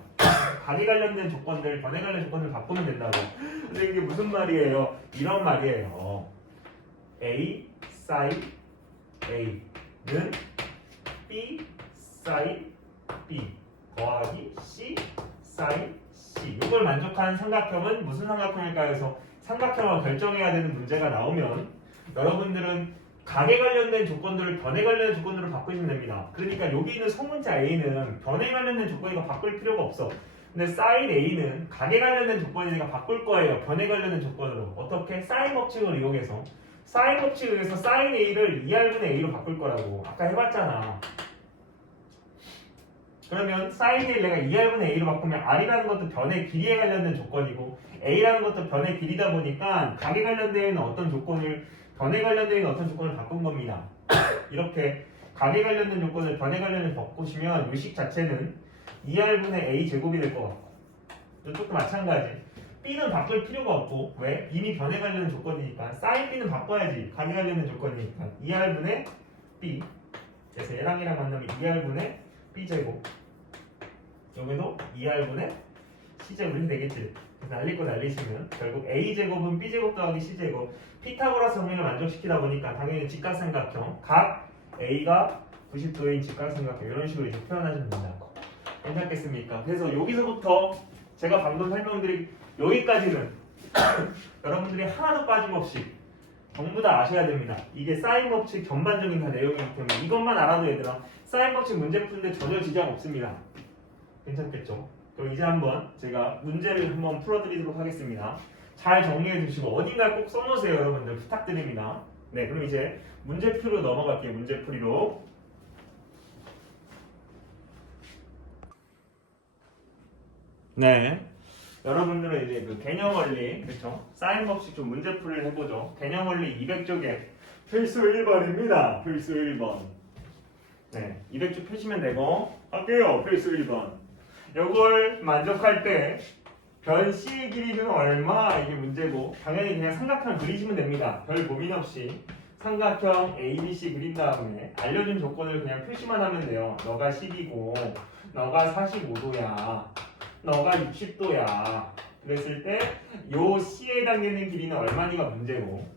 각에 관련된 조건들, 변에 관련된 조건들을 바꾸면 된다고. 근데 이게 무슨 말이에요? 이런 말이에요. A, sin A는 B, sin B 더하기 C, sin C. 이걸 만족하는 삼각형은 무슨 삼각형일까요? 해서 삼각형을 결정해야 되는 문제가 나오면 여러분들은 각에 관련된 조건들을 변에 관련된 조건들을 바꾸시면 됩니다. 그러니까 여기 있는 소문자 A는 변에 관련된 조건이니까 바꿀 필요가 없어. 근데 sin A는 각에 관련된 조건이니까 바꿀 거예요. 변에 관련된 조건으로. 어떻게? sin 법칙을 이용해서. sin 법칙을 이용해서 sin A를 2R분의 A로 바꿀 거라고. 아까 해봤잖아. 그러면 sin A를 내가 2R분의 A로 바꾸면 R이라는 것도 변의 길이에 관련된 조건이고 A라는 것도 변의 길이다 보니까 각에 관련되어 있는 어떤 조건을 변에 관련되어 있는 어떤 조건을 바꾼 겁니다. 이렇게 각에 관련된 조건을 변에 관련해서 바꾸시면 요식 자체는 2R분의 A 제곱이 될 것 같고 이쪽도 마찬가지. B는 바꿀 필요가 없고 왜? 이미 변에 관련된 조건이니까 sin B는 바꿔야지. 각에 관련된 조건이니까 2R분의 B. 그래서 얘랑 얘랑 만나면 2R분의 B 제곱. 여기도 2R분의 C 제곱이 되겠지. 날릴 거 날리시면 결국 A 제곱은 B 제곱 더하기 C 제곱. 피타고라스 정리를 만족시키다 보니까 당연히 직각삼각형 각 A가 90도인 직각삼각형 이런 식으로 이제 표현하시면 된다고. 괜찮겠습니까? 그래서 여기서부터 제가 방금 설명드린 여기까지는 여러분들이 하나도 빠짐없이 전부 다 아셔야 됩니다. 이게 사인 법칙 전반적인 다 내용이기 때문에 이것만 알아도 얘들아 사인 법칙 문제 푸는데 전혀 지장 없습니다. 괜찮겠죠? 그럼 이제 한번 제가 문제를 한번 풀어드리도록 하겠습니다. 잘 정리해 주시고 어딘가에 꼭 써놓으세요. 여러분들 부탁드립니다. 네, 그럼 이제 문제풀이로 넘어갈게요. 문제풀이로. 네, 여러분들은 이제 그 개념 원리, 그렇죠? 사인 법칙 좀 문제풀이를 해보죠. 개념 원리 200쪽에 필수 1번입니다. 필수 1번. 네, 200쪽 펴시면 되고 할게요. 필수 1번. 요걸 만족할 때 변 C의 길이는 얼마? 이게 문제고 당연히 그냥 삼각형 그리시면 됩니다. 별 고민 없이 삼각형 ABC 그린 다음에 알려준 조건을 그냥 표시만 하면 돼요. 너가 10이고 너가 45도야. 너가 60도야. 그랬을 때 요 C에 해당되는 길이는 얼마니가 문제고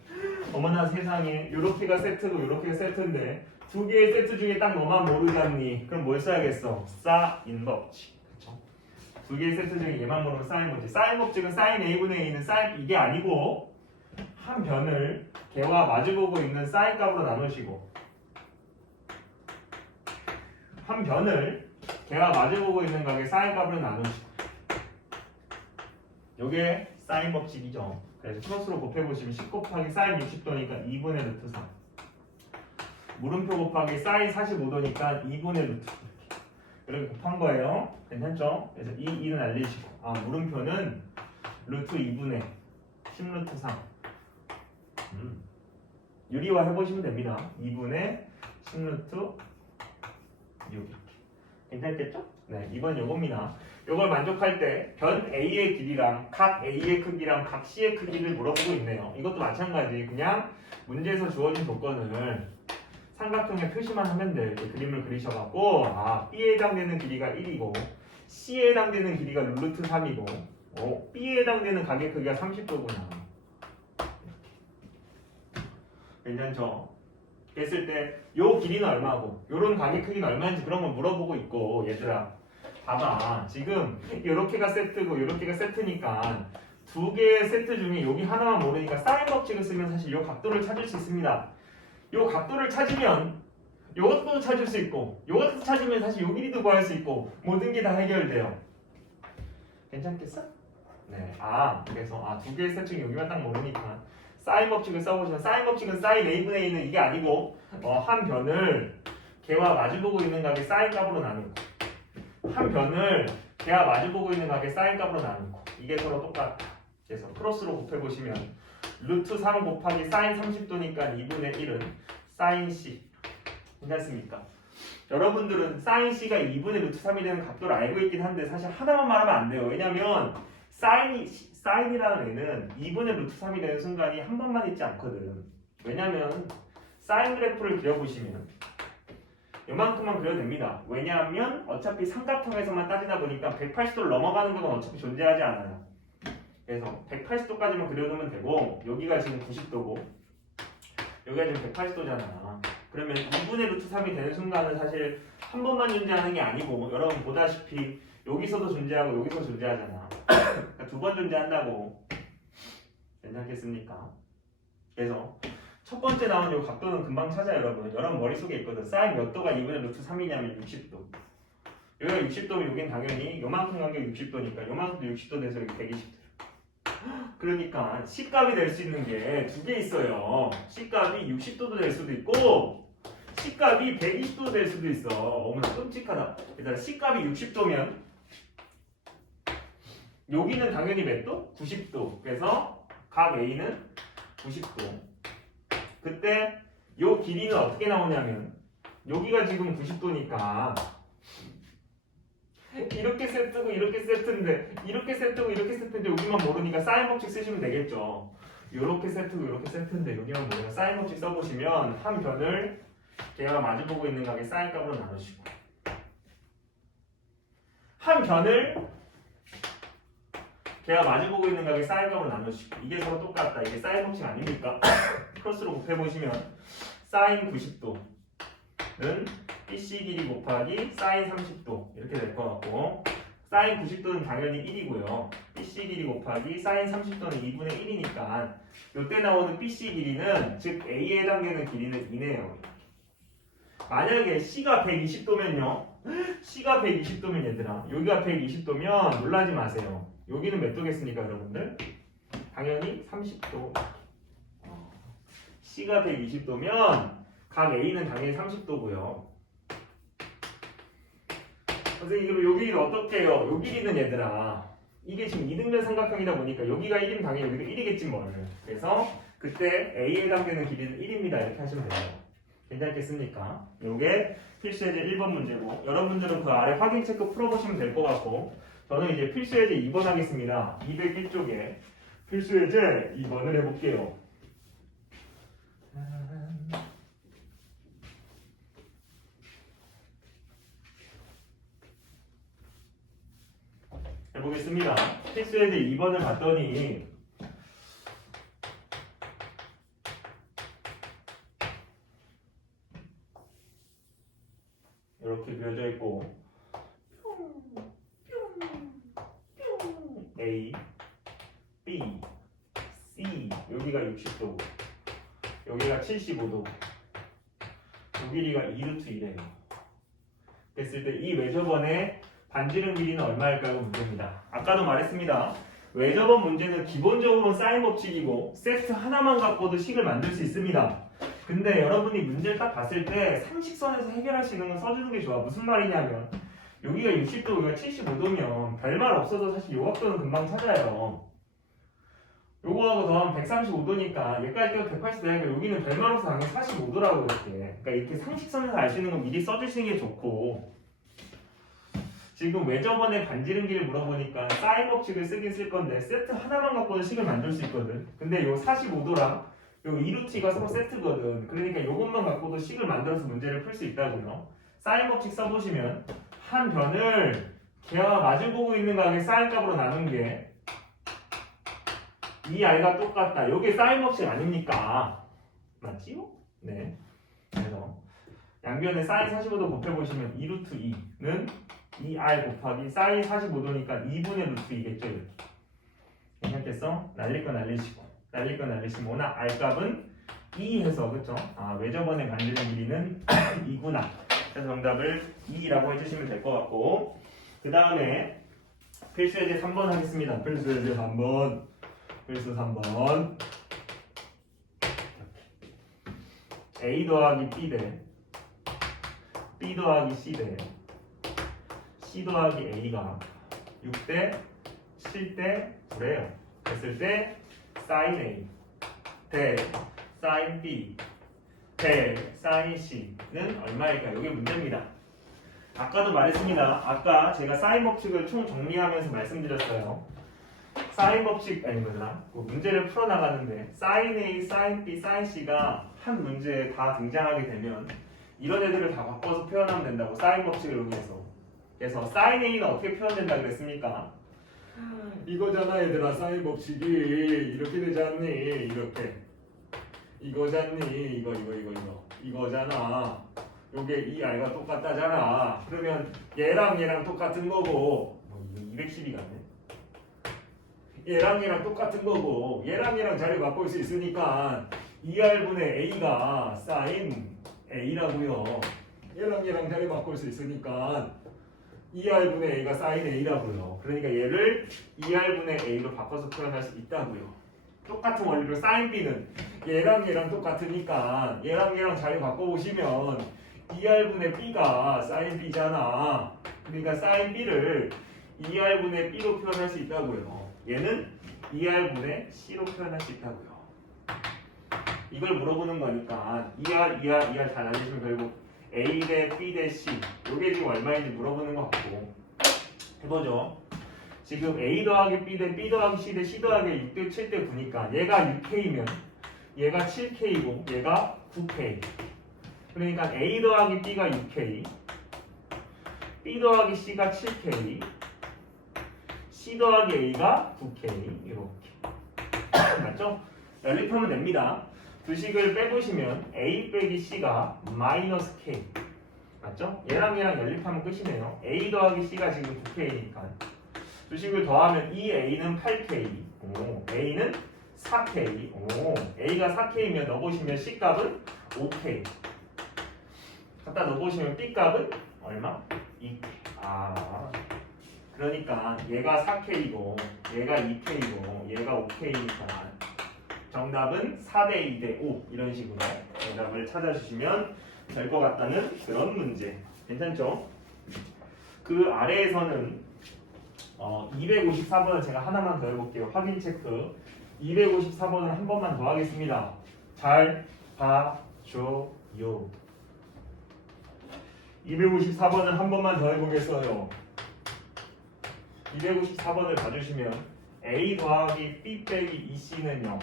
어머나 세상에 요렇게가 세트고 요렇게가 세트인데 두 개의 세트 중에 딱 너만 모르잖니. 그럼 뭘 써야겠어? 사인 법칙. 두 개의 세트 중에 얘만 모르면 사인 법칙. 사인 법칙은 사인 A분의 A는 사인 이게 아니고 한 변을 걔와 마주보고 있는 사인 값으로 나누시고 한 변을 걔와 마주보고 있는 값의 사인 값으로 나누시고 요게 사인 법칙이죠. 그래서 크로스로 곱해보시면 10 곱하기 사인 60도니까 2분의 루트 3 물음표 곱하기 사인 45도니까 2분의 루트 이렇게 곱한 거예요. 괜찮죠? 그래서 이 2는 알리시고 물음표는 루트 2분의 10루트 3 유리화 해보시면 됩니다. 2분의 10루트 6 이렇게 괜찮겠죠? 네, 이번 요겁니다. 요걸 만족할 때 변 A의 길이랑 각 A의 크기랑 각 C의 크기를 물어보고 있네요. 이것도 마찬가지 그냥 문제에서 주어진 조건을 삼각형에 표시만 하면 돼. 이렇게 그림을 그리셔갖고 B에 해당되는 길이가 1이고 C에 해당되는 길이가 룰루트 3이고 B에 해당되는 각의 크기가 30도구나. 괜찮죠? 그랬을 때 요 길이는 얼마고 요런 각의 크기는 얼마인지 그런 걸 물어보고 있고 얘들아 봐봐 지금 요렇게가 세트고 요렇게가 세트니까 두 개의 세트 중에 여기 하나만 모르니까 사인 법칙을 쓰면 사실 요 각도를 찾을 수 있습니다. 요 각도를 찾으면 요것도 찾을 수 있고 요것도 찾으면 사실 요 길이도 구할 수 있고 모든 게 다 해결돼요. 괜찮겠어? 네. 그래서 두 개의 세트 중에 여기만 딱 모르니까 사인 법칙을 써보시면 사인 법칙은 사인 A분의 A는 이게 아니고 한 변을 걔와 마주보고 있는 각의 사인 값으로 나누고 한 변을 걔와 마주보고 있는 각의 사인 값으로 나누고 이게 서로 똑같다. 그래서 크로스로 곱해보시면 루트 3 곱하기 사인 30도니까 2분의 1은 사인 C 괜찮습니까? 여러분들은 사인 C가 2분의 루트 3이 되는 각도를 알고 있긴 한데 사실 하나만 말하면 안 돼요. 왜냐면 사인이라는 애는 2분의 루트 3이 되는 순간이 한 번만 있지 않거든. 왜냐면 사인 그래프를 그려보시면 요만큼만 그려도 됩니다. 왜냐하면 어차피 삼각형에서만 따지다 보니까 180도를 넘어가는 건 어차피 존재하지 않아요. 그래서 180도까지만 그려두면 되고 여기가 지금 90도고 여기가 지금 180도잖아. 그러면 2분의 루트 3이 되는 순간은 사실 한 번만 존재하는 게 아니고 여러분 보다시피 여기서도 존재하고 여기서 존재하잖아. 그러니까 두 번 존재한다고. 괜찮겠습니까? 그래서 첫 번째 나온 이 각도는 금방 찾아요 여러분. 여러분 머릿속에 있거든. 사인 몇 도가 2분의 루트 3이냐면 60도. 여기가 60도면 여긴 당연히 요만큼 간격 60도니까 요만큼도 60도 돼서 여기 120도. 그러니까 C값이 될 수 있는 게 두 개 있어요. C값이 60도도 될 수도 있고 C값이 120도도 될 수도 있어. 어머나 끔찍하다. 일단 C값이 60도면 여기는 당연히 몇 도? 90도. 그래서 각 A는 90도. 그때 요 길이는 어떻게 나오냐면 여기가 지금 90도니까 이렇게 세트고 이렇게 세트인데 이렇게 세트고 이렇게 세트인데 여기만 모르니까 사인 법칙 쓰시면 되겠죠. 이렇게 세트고 이렇게 세트인데 여기만 모르니까 사인 법칙 써보시면 한 변을 걔가 마주보고 있는 각의 사인 값으로 나누시고 한 변을 걔가 마주보고 있는 각의 사인 값으로 나누시고 이게 서로 똑같다. 이게 사인 법칙 아닙니까? 크로스로 곱해보시면 사인 90도는 BC 길이 곱하기 사인 30도 이렇게 될 것 같고 사인 90도는 당연히 1이고요. BC 길이 곱하기 사인 30도는 2분의 1이니까 이때 나오는 BC 길이는 즉 A에 해당되는 길이는 2네요. 만약에 C가 120도면요. C가 120도면 얘들아 여기가 120도면 놀라지 마세요. 여기는 몇 도겠습니까 여러분들? 당연히 30도. C가 120도면 각 A는 당연히 30도고요. 선생님 그럼 요 길이는 어떻게 해요? 요 길이는 얘들아 이게 지금 이등변 삼각형이다 보니까 여기가 1이면 당연히 여기도 1이겠지 뭘. 그래서 그때 A에 해당되는 길이는 1입니다. 이렇게 하시면 돼요. 괜찮겠습니까? 요게 필수예제 1번 문제고 여러분들은 그 아래 확인 체크 풀어보시면 될 것 같고 저는 이제 필수예제 2번 하겠습니다. 201쪽에 필수예제 2번을 해볼게요. 해보겠습니다. 필수예제 2번을 봤더니 이렇게 그려져 있고 A, B, C 여기가 60도 여기가 75도 요 길이가 2루트 1이에요. 됐을 때 이 외접원의 반지름 길이는 얼마일까요? 문제입니다. 아까도 말했습니다. 외접원 문제는 기본적으로 사인 법칙이고 세트 하나만 갖고도 식을 만들 수 있습니다. 근데 여러분이 문제를 딱 봤을 때 상식선에서 해결할 수 있는 건 써주는 게 좋아. 무슨 말이냐면 여기가 60도, 여기가 75도면 별말 없어도 사실 요 각도는 금방 찾아요. 요거하고 더하면 135도니까 얘까지 껴도 180도니까 여기는 별말로서 당연히 45도라고 이렇게. 그러니까 이렇게 상식선에서 알 수 있는 거 미리 써주시는 게 좋고. 지금 왜 저번에 반지름기를 물어보니까 사인 법칙을 쓰긴 쓸 건데 세트 하나만 갖고도 식을 만들 수 있거든. 근데 요 45도랑 요 2루트가 서로 세트거든. 그러니까 요것만 갖고도 식을 만들어서 문제를 풀 수 있다고요. 사인 법칙 써보시면 한 변을 걔와 마주보고 있는 각의 사인 값으로 나눈 게 이 i가 똑같다. 요게 사인 법칙 아닙니까? 맞지요? 네. 그래서 양변에 사인 45도 곱해보시면 2루트 2는 2r 곱하기 사인 45도니까 2분의 루트 2겠죠. 이렇게. 괜찮겠어? 날릴 거 날리시고 날릴 거 날리시면 오나 r 값은 2 해서 그쵸? 아, 왜 저번에 만드는 길이는 2구나. 그래서 정답을 2라고 해주시면 될 것 같고, 그 다음에 필수 예제 3번 하겠습니다. 필수 예제 3번. 필수 3번. A 더하기 B 대 B 더하기 C 대 C 더하기 A가 6대 7대 9래요. 됐을 때 sin A 대 sin B 대 sin C는 얼마일까요? 이게 문제입니다. 아까도 말했습니다. 아까 제가 사인 법칙을 총 정리하면서 말씀드렸어요. 사인 법칙 아니 뭐더라? 그 문제를 풀어나가는데 sin A, sin B, sin C가 한 문제에 다 등장하게 되면 이런 애들을 다 바꿔서 표현하면 된다고. 사인 법칙을 의미해서. 그래서 sin A는 어떻게 표현된다 그랬습니까? 이거잖아 얘들아. 사인 법칙이 이렇게 되지 않니? 이렇게 이거잖니? 이거잖아. 요게 이 i가 똑같다잖아. 그러면 얘랑 똑같은 거고, 뭐 212 같네. 얘랑 똑같은 거고, 얘랑 자리 바꿀 수 있으니까 2r분의 a가 sin a라고요. 얘랑 자리 바꿀 수 있으니까 2r분의 a가 sin a라고요. 그러니까 얘를 2r분의 a로 바꿔서 표현할 수 있다고요. 똑같은 원리로 sin b는 얘랑 똑같으니까 얘랑 자리 바꿔보시면 2r분의 b가 sin b잖아. 그러니까 sin b를 2r분의 b로 표현할 수 있다고요. 얘는 2r분의 c로 표현할 수 있다고요. 이걸 물어보는 거니까 2r 잘 알려주면 결국 a 대 b 대 c 요게 지금 얼마인지 물어보는 것 같고, 해보죠. 지금 a 더하기 b 대 b 더하기 c 대 c 더하기 6대 7대 9니까 얘가 6k면 얘가 7k고 얘가 9k. 그러니까 a 더하기 b가 6k, b 더하기 c가 7k, c 더하기 a가 9k. 이렇게 맞죠? 연립하면 됩니다. 두 식을 빼보시면 a 빼기 c가 마이너스 k 맞죠? 얘랑 연립하면 끝이네요. a 더하기 c가 지금 9k니까 두 식을 더하면 이 a는 8k, a는 4k, a가 4k면 넣어보시면 c 값은 5k, 갖다 넣어보시면 b 값은 얼마? 2k. 그러니까 얘가 4k이고 얘가 2k이고 얘가 5k니까 정답은 4대 2대 5 이런 식으로 정답을 찾아주시면 될 것 같다는 그런 문제. 괜찮죠? 그 아래에서는 254번을 제가 하나만 더 해볼게요. 확인 체크. 254번을 한 번만 더 하겠습니다. 잘 봐줘요. 254번을 한 번만 더 해보겠어요. 254번을 봐주시면 a 더하기 b 빼기 2c는 0,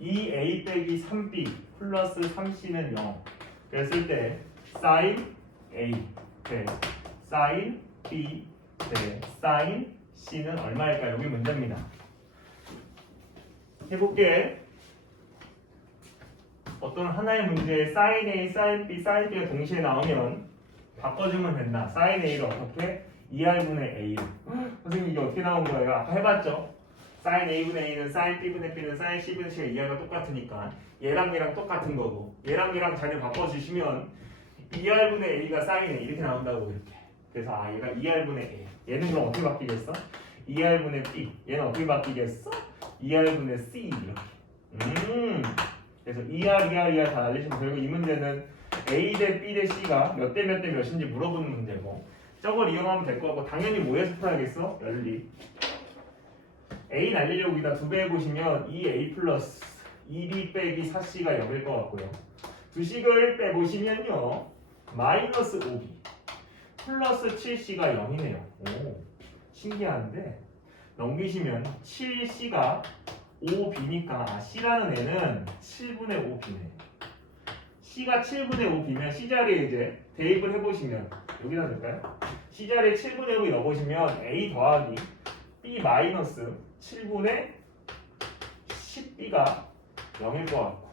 2a 빼기 3b 플러스 3c는 0 그랬을 때 sin a 대 sin b 대 sin c는 얼마일까요? 여기 문제입니다. 해볼게. 어떤 하나의 문제에 sin a, sin b, sin b가 동시에 나오면 바꿔주면 된다. sin a를 어떻게? 2r분의 a로. 선생님 이게 어떻게 나온 거예요? 아까 해봤죠? sin a분의 a는 sin b분의 b는 sin c분의 c가 2r과 똑같으니까 얘랑 똑같은 거고, 얘랑 자리 바꿔주시면 2r분의 a가 sin a 이렇게 나온다고. 이렇게. 그래서 얘가 2r분의 a. 얘는 그럼 어떻게 바뀌겠어? 2r분의 b. 얘는 어떻게 바뀌겠어? 2r분의 c 이렇게. 그래서 2r 다 알려주시면 결국 이 문제는 a 대 b 대 c가 몇 대 몇인지 물어보는 문제고, 저걸 이용하면 될 것 같고, 당연히 뭐에서 풀어야겠어? 연립. A 날리려고 여기다 2배 해보시면 2A 플러스 2B 빼기 4C가 0일 것 같고요. 두 식을 빼보시면요. 마이너스 5B 플러스 7C가 0이네요. 오, 신기한데 넘기시면 7C가 5B니까 C라는 애는 7분의 5B네. C가 7분의 5B면 C자리에 이제 대입을 해보시면 여기다 넣을까요? C자리에 7분의 5이 넣어보시면 A 더하기 B 마이너스 7분의 10B가 0일 것 같고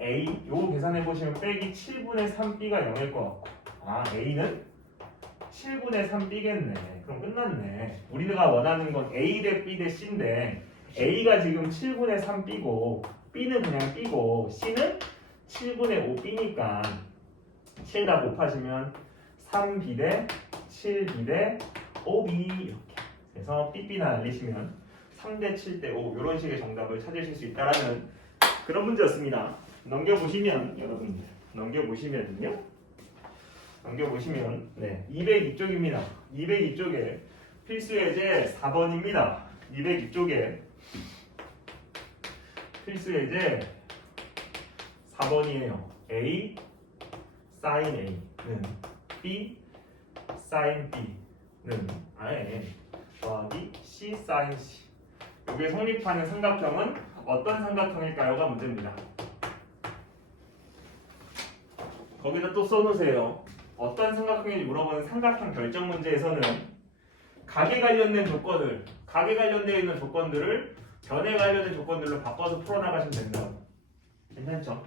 A 요거 계산해보시면 빼기 7분의 3B가 0일 것 같고 아 A는 7분의 3B겠네. 그럼 끝났네. 우리가 원하는 건 A 대 B 대 C인데 A가 지금 7분의 3B고 B는 그냥 B고 C는 7분의 5B니까 7 다 곱하시면 3B 대 7B 대 5B 이렇게 그래서 삐삐나 날리시면 3대 7대 5 이런 식의 정답을 찾으실 수 있다라는 그런 문제였습니다. 넘겨보시면 여러분들 넘겨보시면 네 202쪽입니다. 202쪽에 필수 예제 4번입니다. 202쪽에 필수 예제 4번이에요. A sin A는 B sin B는 아예 더하기 C sin C 여기에 성립하는 삼각형은 어떤 삼각형일까요가 문제입니다. 거기다 또 써놓으세요. 어떤 삼각형인지 물어보는 삼각형 결정 문제에서는 각에 관련된 조건을 각에 관련되어 있는 조건들을 변에 관련된 조건들로 바꿔서 풀어나가시면 된다고. 괜찮죠?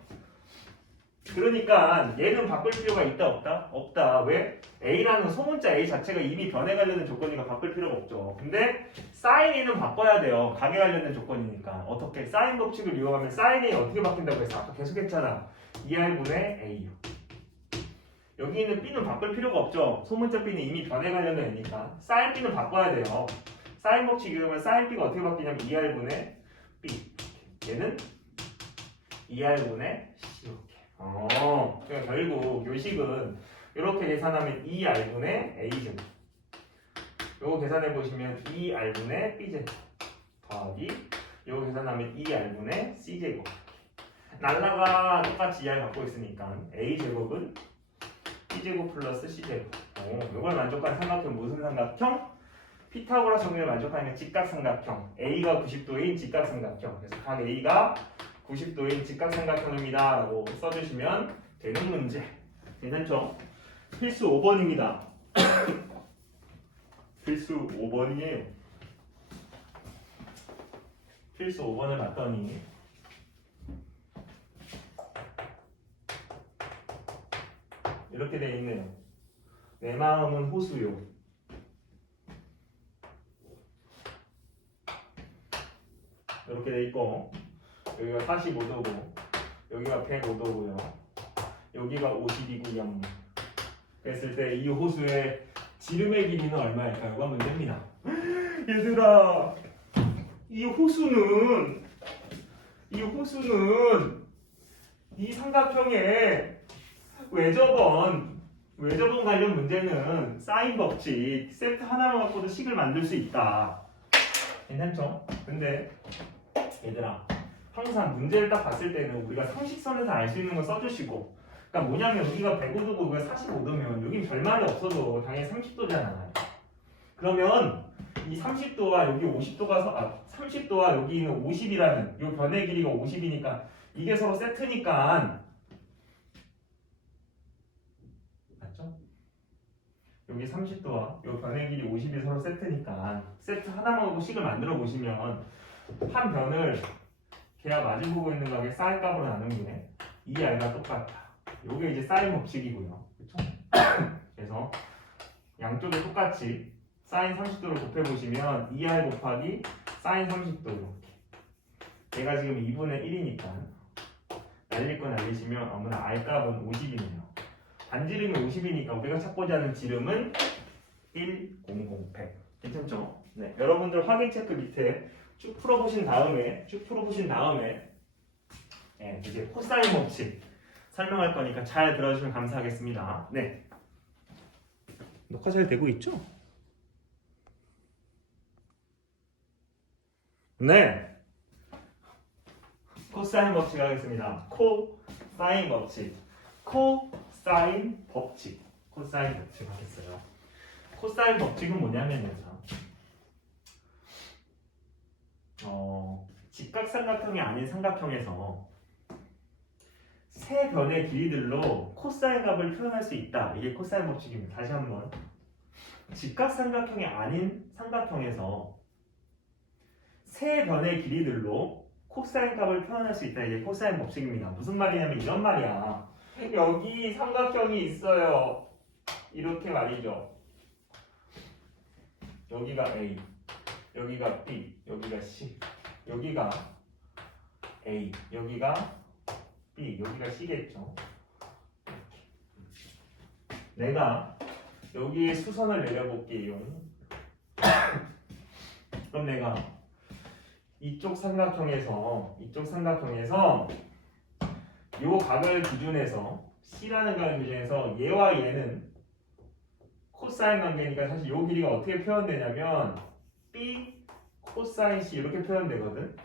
그러니까 얘는 바꿀 필요가 있다 없다? 없다. 왜? A라는 소문자 A 자체가 이미 변에 관련된 조건이니까 바꿀 필요가 없죠. 근데 sin A는 바꿔야 돼요. 각에 관련된 조건이니까. 어떻게? sin 법칙을 이용하면 sin A 어떻게 바뀐다고 했어? 아까 계속 했잖아. 2R분의 A요. 여기 있는 B는 바꿀 필요가 없죠. 소문자 B는 이미 변에 관련된 애니까. sin B는 바꿔야 돼요. sin 법칙 이용하면 sin B가 어떻게 바뀌냐면 2R분의 B. 얘는 2R분의 C 이렇게. 그러니까 결국 요식은 이렇게 계산하면 2R분의 A제곱 요거 계산해 보시면 2R분의 B제곱 더하기 요거 계산하면 2R분의 C제곱 날라가 똑같이 2R 갖고 있으니까 A제곱은 B제곱 플러스 C제곱 요걸 만족하는 삼각형 무슨 삼각형? 피타고라스 정리를 만족하는 직각삼각형 A가 90도인 직각삼각형 그래서 각 A가 90도인 직각삼각형입니다 라고 써주시면 되는 문제 괜찮죠? 필수 5번입니다 필수 5번이에요 필수 5번을 봤더니 이렇게 돼 있네요 내 마음은 호수요 이렇게 돼 있고 여기가 45도고 여기가 105도고요 여기가 50이고요 그랬을 때 이 호수의 지름의 길이는 얼마일까요가 문제입니다 얘들아 이 호수는 이 삼각형의 외접원 관련 문제는 사인 법칙 세트 하나만 갖고도 식을 만들 수 있다 괜찮죠? 근데 얘들아 항상 문제를 딱 봤을 때는 우리가 상식선에서 알 수 있는 거 써주시고 그러니까 뭐냐면 여기가 105도고 여기가 45도면 여긴 별말이 없어도 당연히 30도잖아 그러면 이 30도와 여기 50도가 30도와 여기 있는 50이라는 이 변의 길이가 50이니까 이게 서로 세트니까 맞죠? 여기 30도와 이 변의 길이 50이 서로 세트니까 세트 하나만 하고 식을 만들어 보시면 한 변을 걔가 마주보고 있는 값의 사인 값으로 나누는 게 2R과 똑같다. 요게 이제 사인 법칙이고요. 그렇죠? 그래서 양쪽에 똑같이 사인 30도를 곱해보시면 2R 곱하기 사인 30도 이렇게 얘가 지금 2분의 1이니까 날릴 거 날리시면 아무나 R 값은 50이네요. 반지름이 50이니까 우리가 찾고자 하는 지름은 1, 0, 0, 100 괜찮죠? 네, 여러분들 확인 체크 밑에 쭉 풀어보신 다음에 네, 이제 코사인 법칙 설명할 거니까 잘 들어주시면 감사하겠습니다. 네, 녹화 잘 되고 있죠? 네. 코사인 법칙 하겠습니다. 코사인 법칙. 코사인 법칙. 코사인 법칙 하겠어요. 코사인 법칙은 뭐냐면요. 직각삼각형이 아닌 삼각형에서 세 변의 길이들로 코사인 값을 표현할 수 있다. 이게 코사인 법칙입니다. 다시 한번. 직각삼각형이 아닌 삼각형에서 세 변의 길이들로 코사인 값을 표현할 수 있다. 이게 코사인 법칙입니다. 무슨 말이냐면 이런 말이야. 여기 삼각형이 있어요. 이렇게 말이죠. 여기가 A, 여기가 B, 여기가 C, 여기가 A, 여기가 B, 여기가 C겠죠. 내가 여기에 수선을 내려볼게요. 그럼 내가 이쪽 삼각형에서 요 각을 기준해서 C라는 각을 기준해서 얘와 얘는 코사인 관계니까 사실 요 길이가 어떻게 표현되냐면 B 코사인 C 이렇게 표현되거든.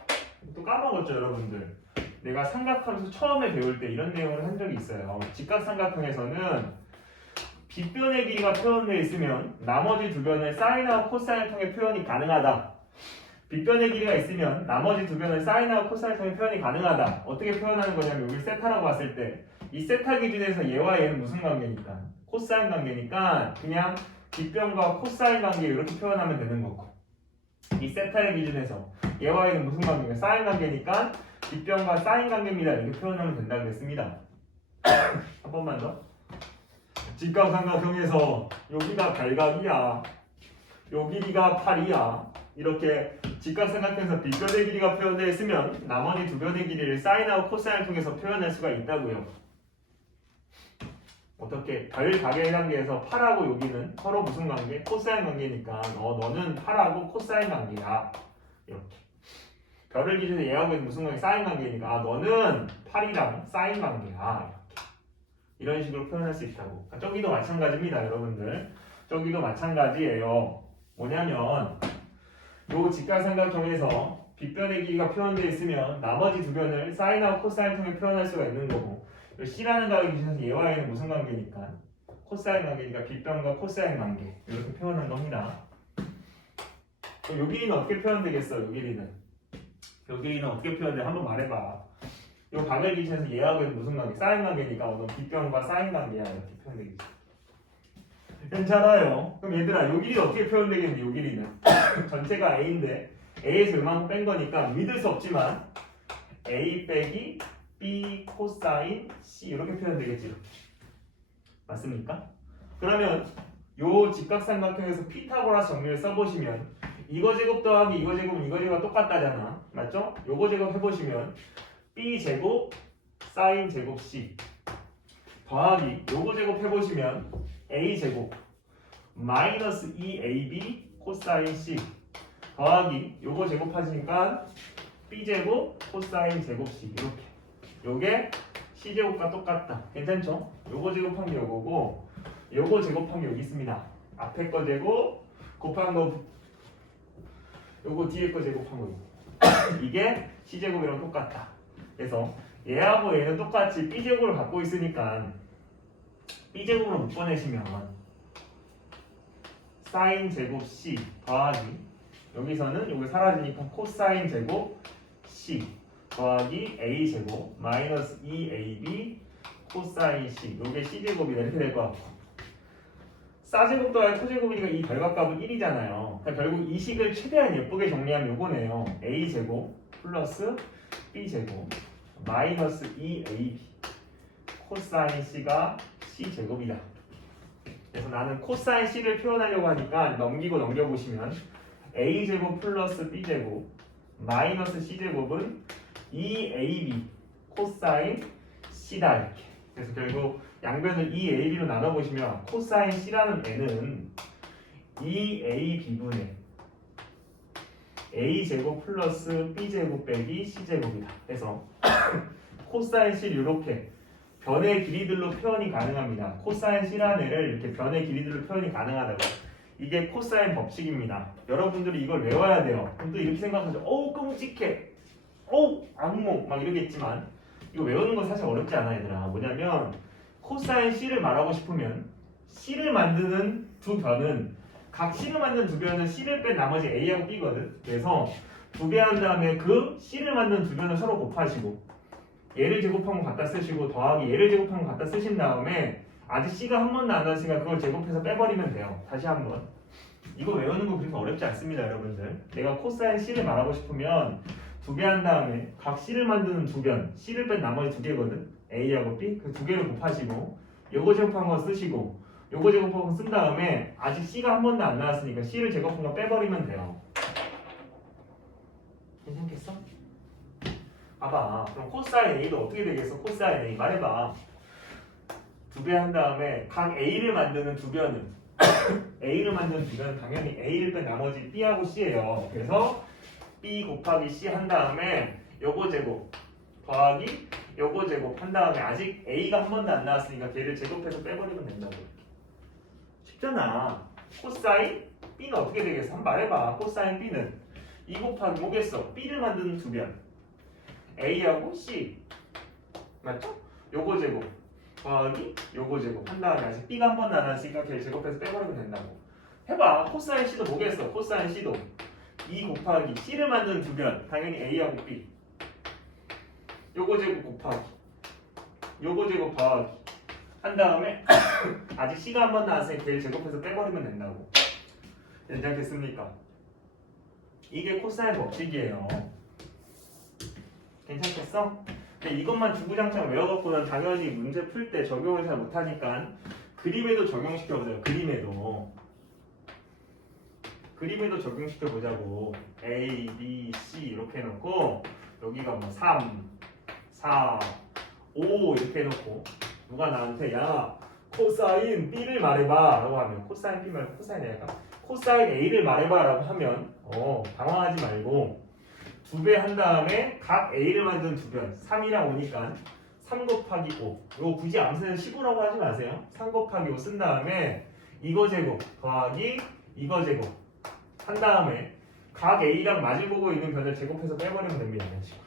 또 까먹었죠 여러분들. 내가 삼각함수 처음에 배울 때 이런 내용을 한 적이 있어요. 직각삼각형에서는 빗변의 길이가 표현되어 있으면 나머지 두 변을 사인하고 코사인을 통해 표현이 가능하다. 빗변의 길이가 있으면 나머지 두 변을 사인하고 코사인을 통해 표현이 가능하다. 어떻게 표현하는 거냐면 여기 세타라고 봤을 때 이 세타 기준에서 얘와 얘는 무슨 관계니까? 코사인 관계니까 그냥 빗변과 코사인 관계 이렇게 표현하면 되는 거고, 이 세타의 기준에서 얘와 얘는 무슨 관계인가? 사인 관계니까 빗변과 사인 관계입니다. 이렇게 표현하면 된다고 했습니다. 한 번만 더. 직각삼각형에서 여기가 발각이야, 요 길이가 8이야. 이렇게 직각삼각형에서 빗변의 길이가 표현되어 있으면 나머지 두 변의 길이를 사인하고 코사인을 통해서 표현할 수가 있다고요. 어떻게? 별 각의 관계에서 8하고 여기는 서로 무슨 관계? 코사인 관계니까 너는 8하고 코사인 관계야. 이렇게. 별을 기준으로 얘하고 있는 무슨 관계? 사인 관계니까 너는 8이랑 사인 관계야. 이렇게. 이런 식으로 표현할 수 있다고. 저기도 마찬가지입니다, 여러분들. 저기도 마찬가지예요. 뭐냐면 요 직각삼각형에서 빗변의 길이가 표현되어 있으면 나머지 두 변을 사인하고 코사인을 통해 표현할 수가 있는 거고, C라는 각을 기준해서 얘와 얘는 무슨 관계니까? 코사인 관계니까 빗변과 코사인 관계 이렇게 표현한 겁니다. 요 길이는 어떻게 표현되겠어? 요 길이는 어떻게 표현돼? 한번 말해봐. 요 각을 기준해서 얘하고 얘는 무슨 관계? 사인 관계니까 너 빗변과 사인 관계야. 이렇게 표현되겠지. 괜찮아요. 그럼 얘들아 요 길이 어떻게 표현되겠니? 요 길이는 전체가 A인데 A에서 요만큼 뺀 거니까 믿을 수 없지만 A 빼기 B 코사인 C 이렇게 표현되겠지. 이렇게. 맞습니까? 그러면 요 직각삼각형에서 피타고라스 정리를 써보시면 이거 제곱 더하기 이거 제곱은 이거 제곱과 똑같다잖아. 맞죠? 요거 제곱 해보시면 B 제곱 사인 제곱 C 더하기 요거 제곱 해보시면 A 제곱 마이너스 2AB 코사인 C 더하기 요거 제곱하시니까 B 제곱 코사인 제곱 C 이렇게. 요게 C제곱과 똑같다. 괜찮죠? 요거 제곱한 게 요거고 요거 제곱한 게 여기 있습니다. 앞에 거 제곱 곱한 거 요거 뒤에 거 제곱한 거 이게 C제곱이랑 똑같다. 그래서 얘하고 얘는 똑같이 B제곱을 갖고 있으니까 B제곱으로 묶어내시면 사인 제곱 C 더하기 여기서는 요게 사라지니까 코사인 제곱 C 더하기 A제곱 마이너스 2AB 코사인 C 요게 C제곱이다. 이렇게 될 것 같고, 싸제곱 더하기 코제곱이니까 이 결과값은 1이잖아요. 그러니까 결국 이 식을 최대한 예쁘게 정리하면 요거네요. A제곱 플러스 B제곱 마이너스 2AB 코사인 C가 C제곱이다. 그래서 나는 코사인 C를 표현하려고 하니까 넘기고 넘겨보시면 A제곱 플러스 B제곱 마이너스 C제곱은 2AB 코사인 C다. 이렇게. 그래서 결국 양변을 2AB로 나눠보시면 코사인 C라는 애는 2AB분의 A제곱 플러스 B제곱 빼기 C제곱이다. 그래서 코사인 C를 이렇게 변의 길이들로 표현이 가능합니다. 코사인 C라는 애를 이렇게 변의 길이들로 표현이 가능하다고. 이게 코사인 법칙입니다. 여러분들이 이걸 외워야 돼요. 그럼 또 이렇게 생각하죠. 어우 끔찍해. 어우 악몽 막 이러겠지만 이거 외우는 건 사실 어렵지 않아 얘들아. 뭐냐면 코사인 C를 말하고 싶으면 C를 만드는 두 변은 각 C를 만드는 두 변은 C를 뺀 나머지 A하고 B거든. 그래서 두 배 한 다음에 그 C를 만드는 두 변을 서로 곱하시고 얘를 제곱한 거 갖다 쓰시고 더하기 얘를 제곱한 거 갖다 쓰신 다음에 아직 C가 한 번도 안 나왔으니까 그걸 제곱해서 빼버리면 돼요. 다시 한번. 이거 외우는 거 그렇게 어렵지 않습니다 여러분들. 내가 코사인 C를 말하고 싶으면 두 개 한 다음에 각 C를 만드는 두 변 C를 뺀 나머지 두 개거든. A하고 B 그 두 개를 곱하시고 요거 제곱한 거 쓰시고 요거 제곱한 거 쓴 다음에 아직 C가 한 번도 안 나왔으니까 C를 제곱한 거 빼버리면 돼요. 괜찮겠어? 봐봐. 그럼 코사인 A도 어떻게 되겠어? 코사인 A 말해봐. 두 배 한 다음에 각 A를 만드는 두 변은 A를 만드는 두 변은 당연히 A를 뺀 나머지 B하고 C예요. 그래서 B 곱하기 C 한 다음에 요거 제곱 더하기 요거 제곱 한 다음에 아직 A가 한 번도 안 나왔으니까 걔를 제곱해서 빼버리면 된다고. 쉽잖아. 코사인 B는 어떻게 되겠어? 한번 말해봐. 코사인 B는 2 곱하기 뭐겠어? B를 만드는 두 변 A하고 C 맞죠? 요거 제곱 더하기 요거 제곱 한 다음에 아직 B가 한 번도 안 나왔으니까 걔를 제곱해서 빼버리면 된다고. 해봐. 코사인 C도 뭐겠어? 코사인 C도 2 곱하기 C를 만드는 두 변 당연히 A하고 B 요거 제곱 곱하기 요거 제곱 더하기 한 다음에 아직 C가 한 번 나왔으니 걔를 제곱해서 빼버리면 된다고. 괜찮겠습니까? 이게 코사인 법칙이에요. 괜찮겠어? 근데 이것만 주구장창 외워갖고는 당연히 문제 풀 때 적용을 잘 못하니까 그림에도 적용시켜보자고. 그림에도 적용시켜보자고. A, B, C 이렇게 해놓고 여기가 뭐 3, 4, 5 이렇게 해놓고 누가 나한테 야 코사인 B를 말해봐 라고 하면 코사인 B 말고 코사인 A가 코사인 A를 말해봐 라고 하면 당황하지 말고 두 배 한 다음에 각 A를 만드는 두 변 3이랑 5니까 3 곱하기 5 이거 굳이 암세는 15라고 하지 마세요. 3 곱하기 5 쓴 다음에 이거 제곱 더하기 이거 제곱 한 다음에 각 A랑 마주보고 있는 변을 제곱해서 빼버리면 됩니다. 이런 식으로.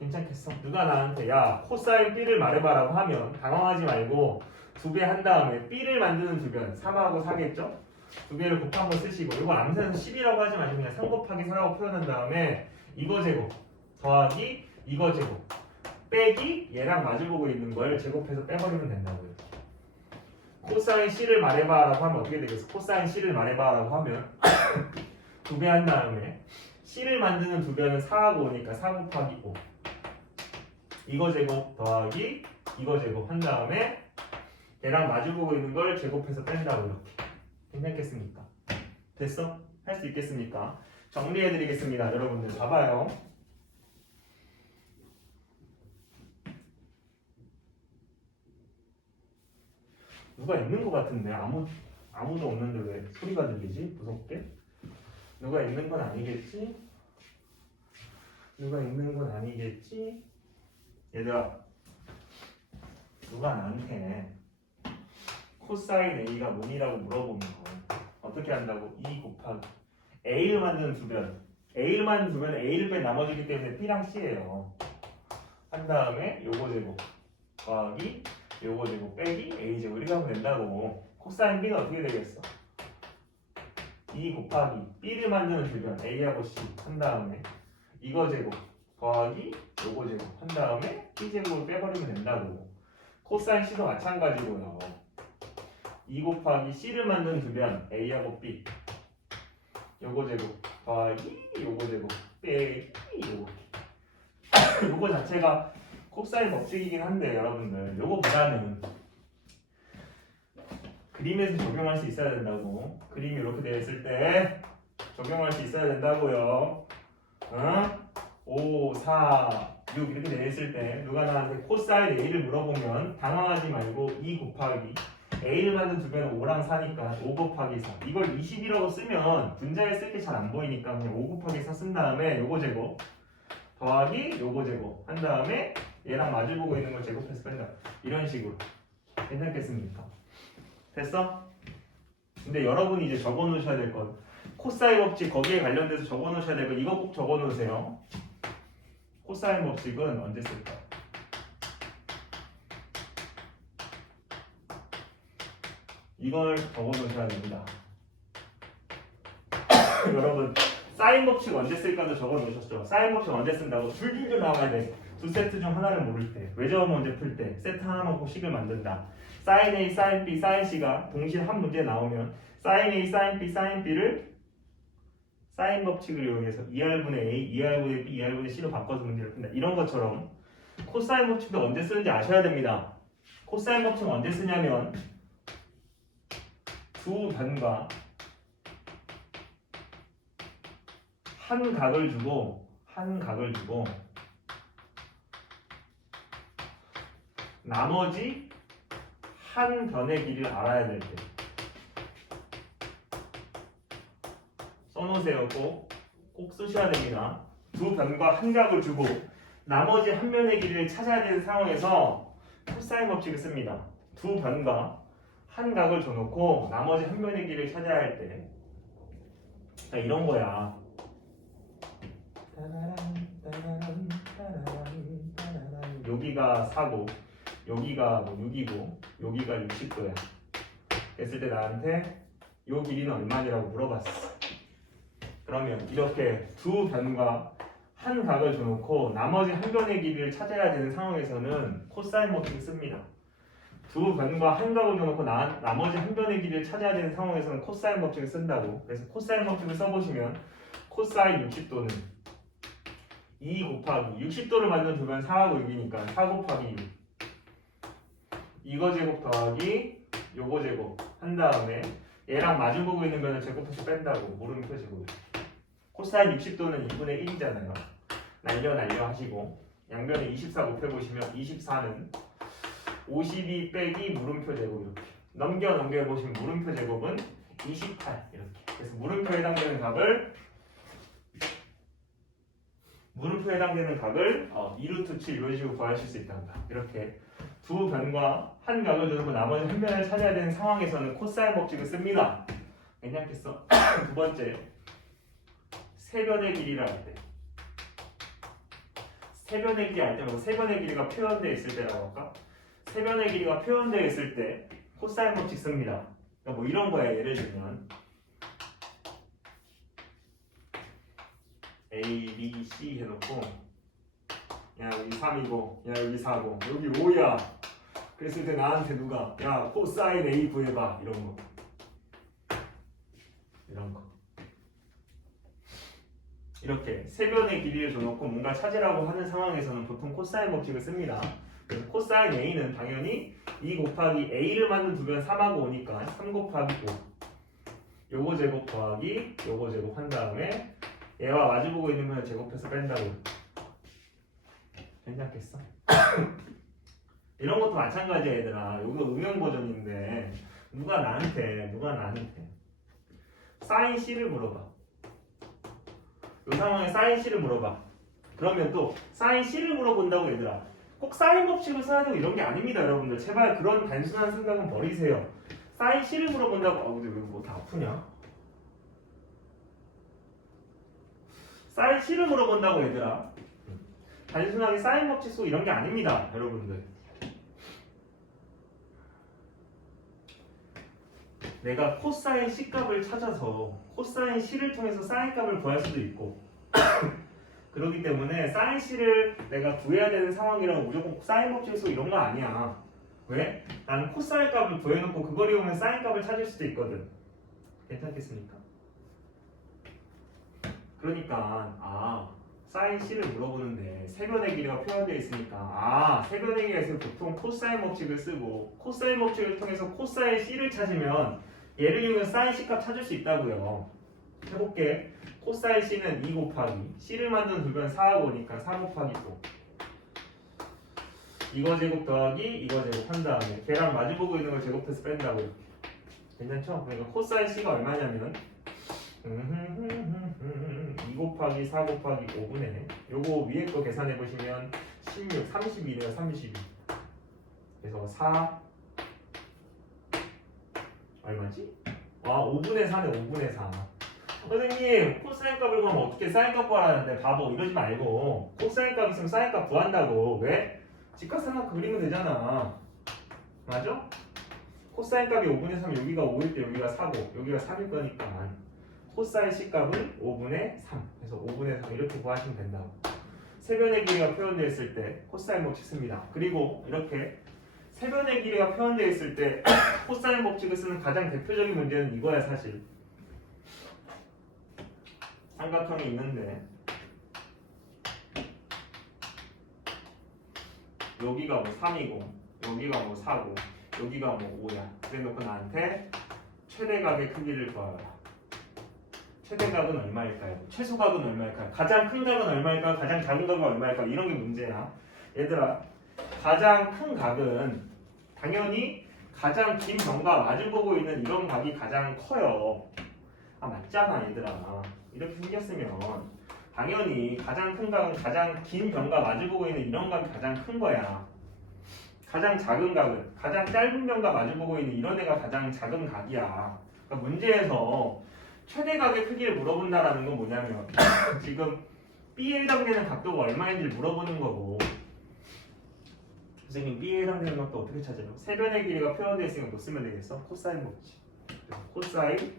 괜찮겠어? 누가 나한테 야 코사인 B를 말해봐 라고 하면 당황하지 말고 두 배 한 다음에 B를 만드는 두 변 3하고 4겠죠? 두 개를 곱한 거 쓰시고 이건 암세는 10이라고 하지 마시고 그냥 3 곱하기 4라고 표현한 다음에 이거 제곱 더하기 이거 제곱 빼기 얘랑 마주보고 있는 걸 제곱해서 빼버리면 된다고요. 코사인 C를 말해봐 라고 하면 어떻게 되겠어? 코사인 C를 말해봐 라고 하면 두 배 한 다음에 C를 만드는 두 변은 4하고 5니까 4 곱하기 5 이거 제곱 더하기 이거 제곱 한 다음에 얘랑 마주보고 있는 걸 제곱해서 뺀다고 이렇게. 괜찮겠습니까? 됐어? 할 수 있겠습니까? 정리해드리겠습니다. 여러분들 봐봐요. 누가 있는 것 같은데 아무도 없는데 왜 소리가 들리지? 무섭게? 누가 있는 건 아니겠지? 누가 있는 건 아니겠지? 얘들아 누가 나한테 코사인 A가 뭐니라고 물어보면 어떻게 한다고? 2 곱하기 A를 만드는 두 변 A를 만드는 두 변은 A를 뺀 나머지이기 때문에 B랑 C예요. 한 다음에 요거 제곱 더하기 요거 제곱 빼기 A 제곱 이렇게 하면 된다고. 코사인 B는 어떻게 되겠어? 2 곱하기 B를 만드는 두 변 A하고 C 한 다음에 이거 제곱 더하기 요거 제곱 한 다음에 B 제곱을 빼버리면 된다고. 코사인 C도 마찬가지고요. 2 곱하기 C를 만드는 두 변 A하고 B 요거 제곱 더하기 요거 제곱 빼기 요거 자체가 코사인 법칙이긴 한데 여러분들 요거보다는 그림에서 적용할 수 있어야 된다고. 그림이 이렇게 되어 있을 때 적용할 수 있어야 된다고요. 5, 4, 6 이렇게 되어 있을 때 누가 나한테 코사인 A를 물어보면 당황하지 말고 2 곱하기 A를 만든 두 배는 5랑 4니까 5 곱하기 4 이걸 20이라고 쓰면 분자에 쓸 때 잘 안 보이니까 그냥 5 곱하기 4 쓴 다음에 요거 제곱 더하기 요거 제곱 한 다음에 얘랑 마주보고 있는 걸 제곱해서 뺀다. 이런 식으로. 괜찮겠습니까? 됐어? 근데 여러분이 이제 적어 놓으셔야 될 것, 코사인 법칙 거기에 관련돼서 적어 놓으셔야 될 거, 이거 꼭 적어 놓으세요. 코사인 법칙은 언제 쓸까? 이걸 적어 놓으셔야 됩니다. 여러분 사인 법칙 언제 쓸까도 적어 놓으셨죠? 사인 법칙 언제 쓴다고? 줄줄줄 나와야 돼. 두 세트 중 하나를 모를 때, 외저 문제 풀 때, 세트 하나만 꼭 식을 만든다. 사인 A, 사인 B, 사인 C가 동시에 한 문제 나오면 사인 A, 사인 B, 사인 B를 사인 법칙을 이용해서 2R분의 A, 2R분의 B, 2R분의 C로 바꿔서 문제를 푼다. 이런 것처럼 코사인 법칙도 언제 쓰는지 아셔야 됩니다. 코사인 법칙은 언제 쓰냐면 두 변과 한 각을 주고 나머지 한 변의 길이를 알아야 될 때 써놓으세요. 꼭 쓰셔야 됩니다. 두 변과 한 각을 주고 나머지 한 변의 길이를 찾아야 되는 상황에서 코사인 법칙을 씁니다. 두 변과 한 각을 줘놓고 나머지 한 변의 길이를 찾아야 할 때 이런 거야. 여기가 4고 여기가 뭐 6이고 여기가 60도야. 했을 때 나한테 요 길이는 얼마냐고 물어봤어. 그러면 이렇게 두 변과 한 각을 줘놓고 나머지 한 변의 길이를 찾아야 되는 상황에서는 코사인 법칙을 씁니다. 두 변과 한 각을 줘놓고 나머지 한 변의 길이를 찾아야 되는 상황에서는 코사인 법칙을 쓴다고. 그래서 코사인 법칙을 써보시면 코사인 60도는 2 곱하기 60도를 만든 두 변 4하고 6이니까 4 곱하기 6 이거 제곱 더하기 요거 제곱 한 다음에 얘랑 마주보고 있는 변을 제곱해서 뺀다고. 물음표 제곱. 코사인 60도는 2분의 1이잖아요. 날려 하시고 양변에 24 곱해보시면 24는 52 빼기 물음표 제곱 이렇게 넘겨보시면 물음표 제곱은 28 이렇게. 그래서 물음표에 해당되는 값을 2루트 7 이런 식으로 구하실 수 있단다. 이렇게 두 변과 한 각을 두고 나머지 한 변을 찾아야 되는 상황에서는 코사인 법칙을 씁니다. 괜찮겠어? 두 번째, 세 변의 길이를 할 때. 세 변의 길이 할 때 말고 세 변의 길이가 표현되어 있을 때라고 할까? 세 변의 길이가 표현되어 있을 때 코사인 법칙 씁니다. 그러니까 뭐 이런 거야. 예를 들면 A, B, C 해놓고 야 여기 3이고 야 여기 4고 여기 5야. 그랬을 때 나한테 누가 야 코사인 A 구해봐 이런 거. 이렇게 세 변의 길이를 줘놓고 뭔가 찾으라고 하는 상황에서는 보통 코사인 법칙을 씁니다. 그래서 코사인 A는 당연히 2 곱하기 A를 만든 두 변 3하고 5니까 3 곱하기 5 요거 제곱 더하기 요거 제곱 한 다음에 얘와 마주보고 있는 변을 제곱해서 뺀다고. 괜찮겠어? 이런 것도 마찬가지야 얘들아. 이거 응용 버전인데 누가 나한테 사인 C를 물어봐. 이 상황에 사인 C를 물어봐. 그러면 또 사인 C를 물어본다고 얘들아. 꼭 사인 법칙을 써야 되고 이런 게 아닙니다 여러분들. 제발 그런 단순한 생각은 버리세요. 사인 C를 물어본다고. 근데 왜 뭐 다 아프냐? 사인 C를 물어본다고 얘들아. 단순하게 사인 법칙 쓰고 이런 게 아닙니다 여러분들. 내가 코사인 C 값을 찾아서 코사인 C를 통해서 사인 값을 구할 수도 있고 그렇기 때문에 사인 C를 내가 구해야 되는 상황이라고 무조건 사인 법칙 쓰고 이런 거 아니야. 왜? 나는 코사인 값을 구해놓고 그걸 이용해 사인 값을 찾을 수도 있거든. 괜찮겠습니까? 그러니까 사인 C를 물어보는데 세 변의 길이가 표현되어 있으니까 세 변의 길이가 있으면 보통 코사인 법칙을 쓰고 코사인 법칙을 통해서 코사인 C를 찾으면 얘를 이용해서 사인 C 값 찾을 수 있다고요. 해볼게. 코사인 C는 2 곱하기 C를 만드는 두 변 4하고 오니까 4 곱하기 5 이거 제곱 더하기 이거 제곱 한 다음에 걔랑 마주보고 있는 걸 제곱해서 뺀다고 이렇게. 괜찮죠? 그러니까 코사인 C가 얼마냐면 2 곱하기 4 곱하기 5분의 요거 위에 거 계산해 보시면 16, 32네요. 32. 그래서 4 얼마지? 와 5분의 4네 5분의 4. 선생님 코사인 값을 구하면 어떻게 사인 값 구하라는데 바보 이러지 말고 코사인 값 있으면 사인 값 구한다고. 왜? 직각삼각 그리면 되잖아. 맞아? 코사인 값이 5분의 3 여기가 5일 때 여기가 4고 여기가 3일 거니까 코사인 C값은 5분의 3 그래서 5분의 3 이렇게 구하시면 된다고. 세변의 길이가 표현되어 있을 때 코사인 법칙 씁니다. 그리고 이렇게 세변의 길이가 표현되어 있을 때 코사인 법칙을 쓰는 가장 대표적인 문제는 이거야 사실. 삼각형이 있는데 여기가 뭐 3이고 여기가 뭐 4고 여기가 뭐 5야. 그래 놓고 나한테 최대각의 크기를 구하라. 최대각은 얼마일까요? 최소각은 얼마일까요? 가장 큰 각은 얼마일까요? 가장 작은 각은 얼마일까요? 이런 게 문제야. 얘들아, 가장 큰 각은 당연히 가장 긴 변과 마주보고 있는 이런 각이 가장 커요. 아 맞잖아 얘들아. 이렇게 생겼으면 당연히 가장 큰 각은 가장 긴 변과 마주보고 있는 이런 각이 가장 큰 거야. 가장 작은 각은 가장 짧은 변과 마주보고 있는 이런 애가 가장 작은 각이야. 그러니까 문제에서 최대각의 크기를 물어본다라는 건 뭐냐면 지금 B에 해당되는 각도가 얼마인지를 물어보는 거고 선생님 B에 해당되는 각도 어떻게 찾아요? 세변의 길이가 표현되어 있으니까 뭐 쓰면 되겠어? 코사인 법칙. 그래서 코사인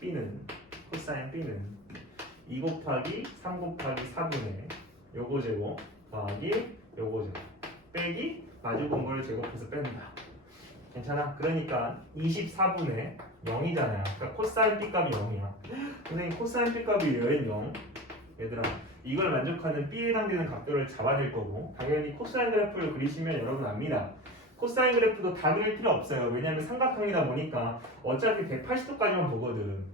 B는 2 곱하기 3 곱하기 4분의 요거 제곱 더하기 요거 제곱 빼기 마주본 걸 제곱해서 뺀다. 괜찮아? 그러니까 24분의 0이잖아요. 그러니까 코사인 B 값이 0이야. 선생님 코사인 B 값이 왜 0? 얘들아 이걸 만족하는 B에 해당되는 각도를 잡아낼 거고 당연히 코사인 그래프를 그리시면 여러분 압니다. 코사인 그래프도 다 그릴 필요 없어요. 왜냐하면 삼각형이다 보니까 어차피 180도까지만 보거든.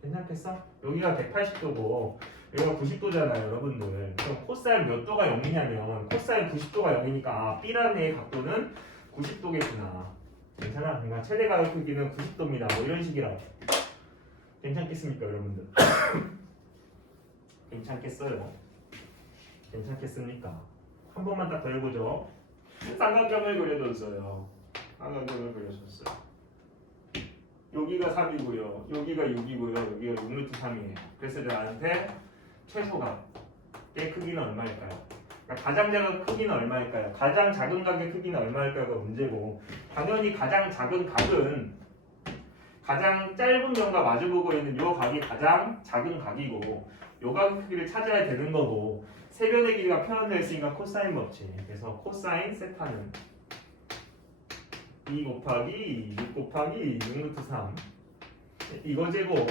괜찮겠어? 여기가 180도고 여기가 90도잖아요 여러분들. 그럼 코사인 몇 도가 0이냐면 코사인 90도가 0이니까 아 B라는 애의 각도는 90도겠구나. 괜찮아? 그러니까 최대각의 크기는 90도입니다. 뭐 이런 식이라고. 괜찮겠습니까 여러분들? 괜찮겠어요? 괜찮겠습니까? 한 번만 딱 더 해보죠. 삼각형을 그려줬어요. 삼각형을 그려줬어요. 여기가 3이고요. 여기가 6이고요. 여기가 6루트 3이에요. 그래서 나한테 최소각의 크기는 얼마일까요? 그러니까 가장 작은 크기는 얼마일까요? 가장 작은 각의 크기는 얼마일까요가 문제고 당연히 가장 작은 각은 가장 짧은 변과 마주보고 있는 이 각이 가장 작은 각이고 이 각의 크기를 찾아야 되는 거고 세변의 길이가 표현되어 있으니까 코사인 법칙. 그래서 코사인 세타는 2 곱하기 6 곱하기 6루트 3 이거 제곱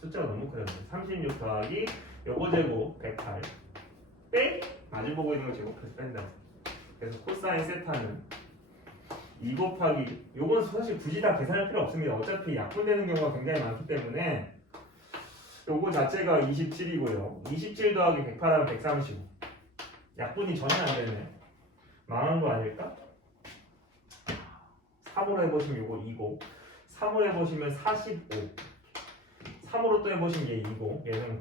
숫자가 너무 커요. 36 더하기 요거 제곱 108 빼 마주보고 있는 거 제곱해서 뺀다. 그래서 코사인 세타는 2 곱하기 요건 사실 굳이 다 계산할 필요 없습니다. 어차피 약분되는 경우가 굉장히 많기 때문에 요거 자체가 27이고요. 27 더하기 108하면 135 약분이 전혀 안 되네. 망한 거 아닐까? 3으로 해보시면 요거 2고 3으로 해보시면 45 3으로 또 해보시면 얘 2고 얘는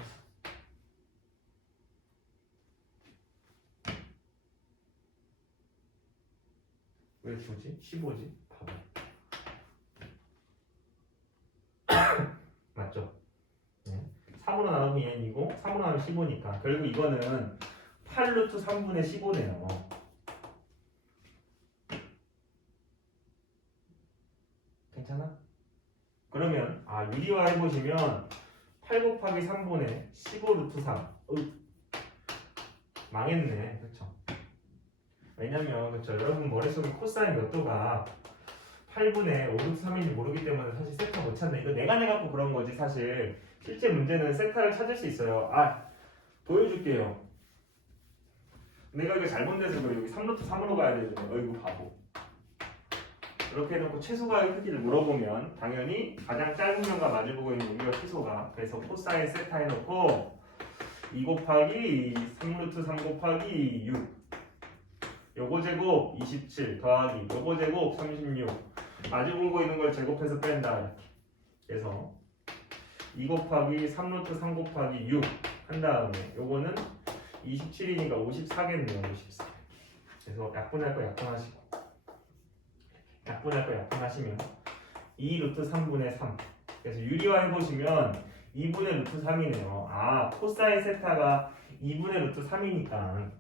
왜 9지? 15지? 바보 맞죠? 네. 3으로 나누면 얘는 2고 3으로 나누면 15니까 결국 이거는 8루트 3분의 15네요. 괜찮아? 그러면 유리화 해보시면 8 곱하기 3분의 15 루트 3 망했네. 그쵸? 왜냐면 그쵸 여러분 머릿속에 코사인 몇 도가 8분의 5 루트 3인지 모르기 때문에 사실 세타 못 찾네. 이거 내가 내갖고 그런 거지 사실 실제 문제는 세타를 찾을 수 있어요. 보여줄게요. 내가 이거 잘못돼서 그래. 여기 3루트 3으로 가야 되잖아요. 어이구 바보. 이렇게 해놓고 최소각의 크기를 물어보면 당연히 가장 짧은 면과 마주보고 있는 여기가 최소각. 그래서 코사인 세타 해놓고 2 곱하기 3루트 3 곱하기 6 요거 제곱 27 더하기 요거 제곱 36 마주보고 있는 걸 제곱해서 뺀다. 이렇게. 그래서 2 곱하기 3루트 3 곱하기 6 한 다음에 요거는 27이니까 54겠네요. 54. 그래서 약분할 거 약분하시고 약분할 거 약분하시면 2 루트 3분의 3 그래서 유리화 해보시면 2분의 루트 3이네요. 아, 코사인 세타가 2분의 루트 3이니까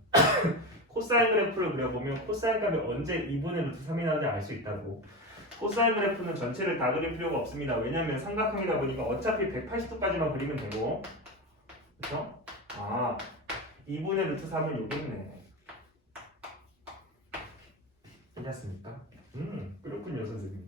코사인 그래프를 그려보면 코사인 값이 언제 2분의 루트 3이 나오는지 알 수 있다고. 코사인 그래프는 전체를 다 그릴 필요가 없습니다. 왜냐면 삼각형이다 보니까 어차피 180도까지만 그리면 되고, 그렇죠? 아, 2분의 루트 3은 여기 있네. 괜찮습니까? 그렇군요, 선생님.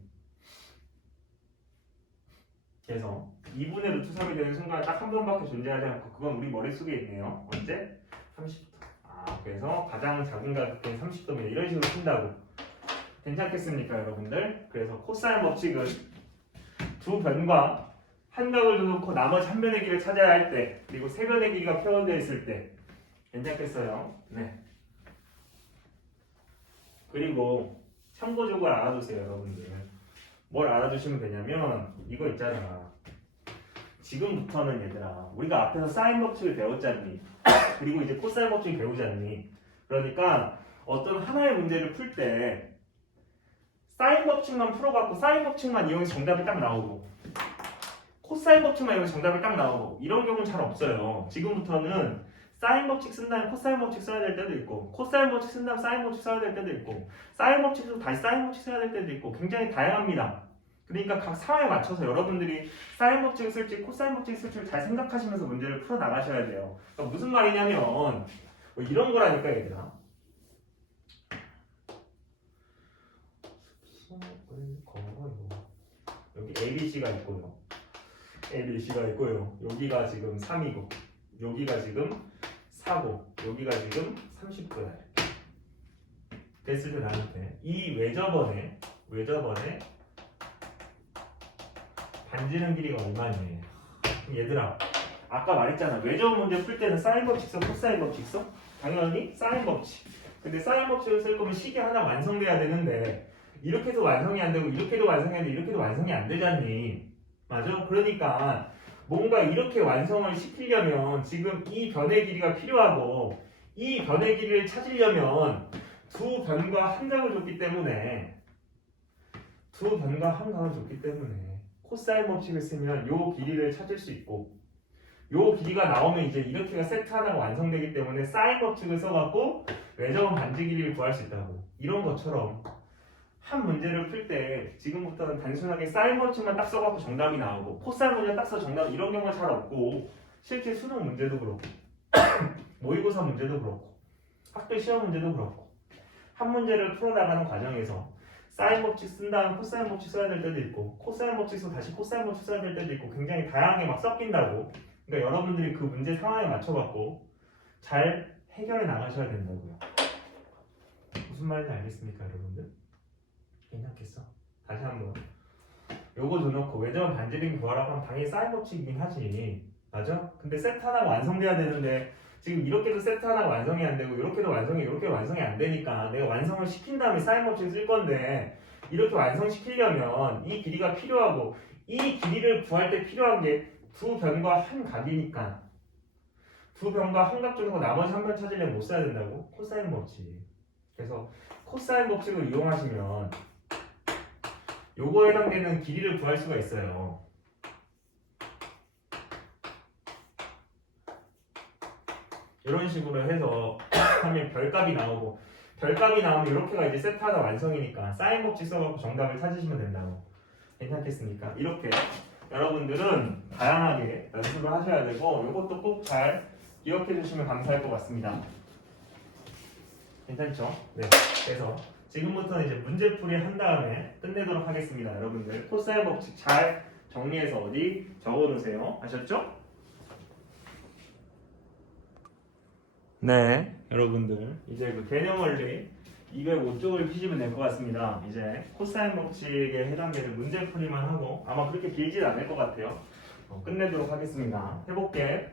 그래서 2분의 루트 3이 되는 순간 딱 한 번밖에 존재하지 않고 그건 우리 머릿속에 있네요. 언제? 30도. 아, 그래서 가장 작은 각도인 30도입니다. 이런 식으로 푼다고. 괜찮겠습니까, 여러분들? 그래서 코사인 법칙은 두 변과 한 각을 두고 나머지 한 변의 길이를 찾아야 할 때, 그리고 세 변의 길이가 표현되어 있을 때 괜찮겠어요? 네. 그리고 참고적으로 알아두세요, 여러분들. 뭘 알아두시면 되냐면 이거 있잖아. 지금부터는 얘들아, 우리가 앞에서 사인 법칙을 배웠잖니. 그리고 이제 코사인 법칙을 배우잖니. 그러니까 어떤 하나의 문제를 풀 때 사인 법칙만 풀어갖고 사인 법칙만 이용해서 정답이 딱 나오고 코사인 법칙만 이용해서 정답이 딱 나오고 이런 경우는 잘 없어요. 지금부터는 사인 법칙 쓴 다음에 코사인 법칙 써야 될 때도 있고 코사인 법칙 쓴 다음에 사인 법칙 써야 될 때도 있고 사인 법칙에서 다시 사인 법칙 써야 될 때도 있고 굉장히 다양합니다. 그러니까 각 상황에 맞춰서 여러분들이 사인 법칙을 쓸지 코사인 법칙을 쓸지를 잘 생각하시면서 문제를 풀어 나가셔야 돼요. 그러니까 무슨 말이냐면 뭐 이런 거라니까 얘들아. 여기 ABC가 있고요. ABC가 있고요. 여기가 지금 3이고 여기가 지금 4고 여기가 지금 30도야. 됐을 때 나한테 이 외접원의 반지름 길이가 얼마니? 얘들아, 아까 말했잖아. 외접원 문제 풀 때는 사인 법칙 써, 코사인 법칙 써? 당연히 사인 법칙. 근데 사인 법칙을 쓸 거면 식이 하나 완성돼야 되는데 이렇게도 완성이 안 되고 이렇게도 완성이 안 되고 이렇게도 완성이 안 되잖니. 맞아? 그러니까 뭔가 이렇게 완성을 시키려면 지금 이 변의 길이가 필요하고 이 변의 길이를 찾으려면 두 변과 한 각을 줬기 때문에 코사인 법칙을 쓰면 요 길이를 찾을 수 있고 요 길이가 나오면 이제 이렇게가 세트 하나가 완성되기 때문에 사인 법칙을 써갖고 외접원 반지 길이를 구할 수 있다고. 이런 것처럼 한 문제를 풀 때 지금부터는 단순하게 사인 법칙만 딱 써갖고 정답이 나오고 코사인 문제 딱 써 정답 이런 경우가 잘 없고 실제 수능 문제도 그렇고 모의고사 문제도 그렇고 학교 시험 문제도 그렇고 한 문제를 풀어나가는 과정에서 사인 법칙 쓴 다음 코사인 법칙 써야 될 때도 있고 코사인 법칙 써 다시 코사인 법칙 써야 될 때도 있고 굉장히 다양하게 막 섞인다고. 그러니까 여러분들이 그 문제 상황에 맞춰갖고 잘 해결해 나가셔야 된다고요. 무슨 말인지 알겠습니까, 여러분들? 괜찮겠어? 다시 한번 요거 줘놓고 외접원 반지름 구하라고 하면 당연히 사인 법칙이긴 하지. 맞아? 근데 세트 하나가 완성돼야 되는데 지금 이렇게도 세트 하나가 완성이 안 되고 이렇게도 완성이 안 되니까 내가 완성을 시킨 다음에 사인 법칙 쓸 건데 이렇게 완성시키려면 이 길이가 필요하고 이 길이를 구할 때 필요한 게 두 변과 한 각이니까 두 변과 한 각 중에서 나머지 한 변 찾으려면 못 써야 된다고? 코사인 법칙. 그래서 코사인 법칙을 이용하시면 요거에 해당되는 길이를 구할 수가 있어요. 이런 식으로 해서 하면 별값이 나오고 별값이 나오면 이렇게가 이제 세트 하나 완성이니까 사인 법칙 써갖고 정답을 찾으시면 된다고. 괜찮겠습니까? 이렇게 여러분들은 다양하게 연습을 하셔야 되고 이것도 꼭 잘 기억해 주시면 감사할 것 같습니다. 괜찮죠? 네. 그래서 지금부터는 이제 문제풀이 한 다음에 끝내도록 하겠습니다. 여러분들 코사인 법칙 잘 정리해서 어디 적어놓으세요. 아셨죠? 네, 여러분들 이제 그 개념 원리 205쪽을 피시면 될 것 같습니다. 이제 코사인 법칙에 해당되는 문제풀이만 하고 아마 그렇게 길진 않을 것 같아요. 끝내도록 하겠습니다. 해볼게.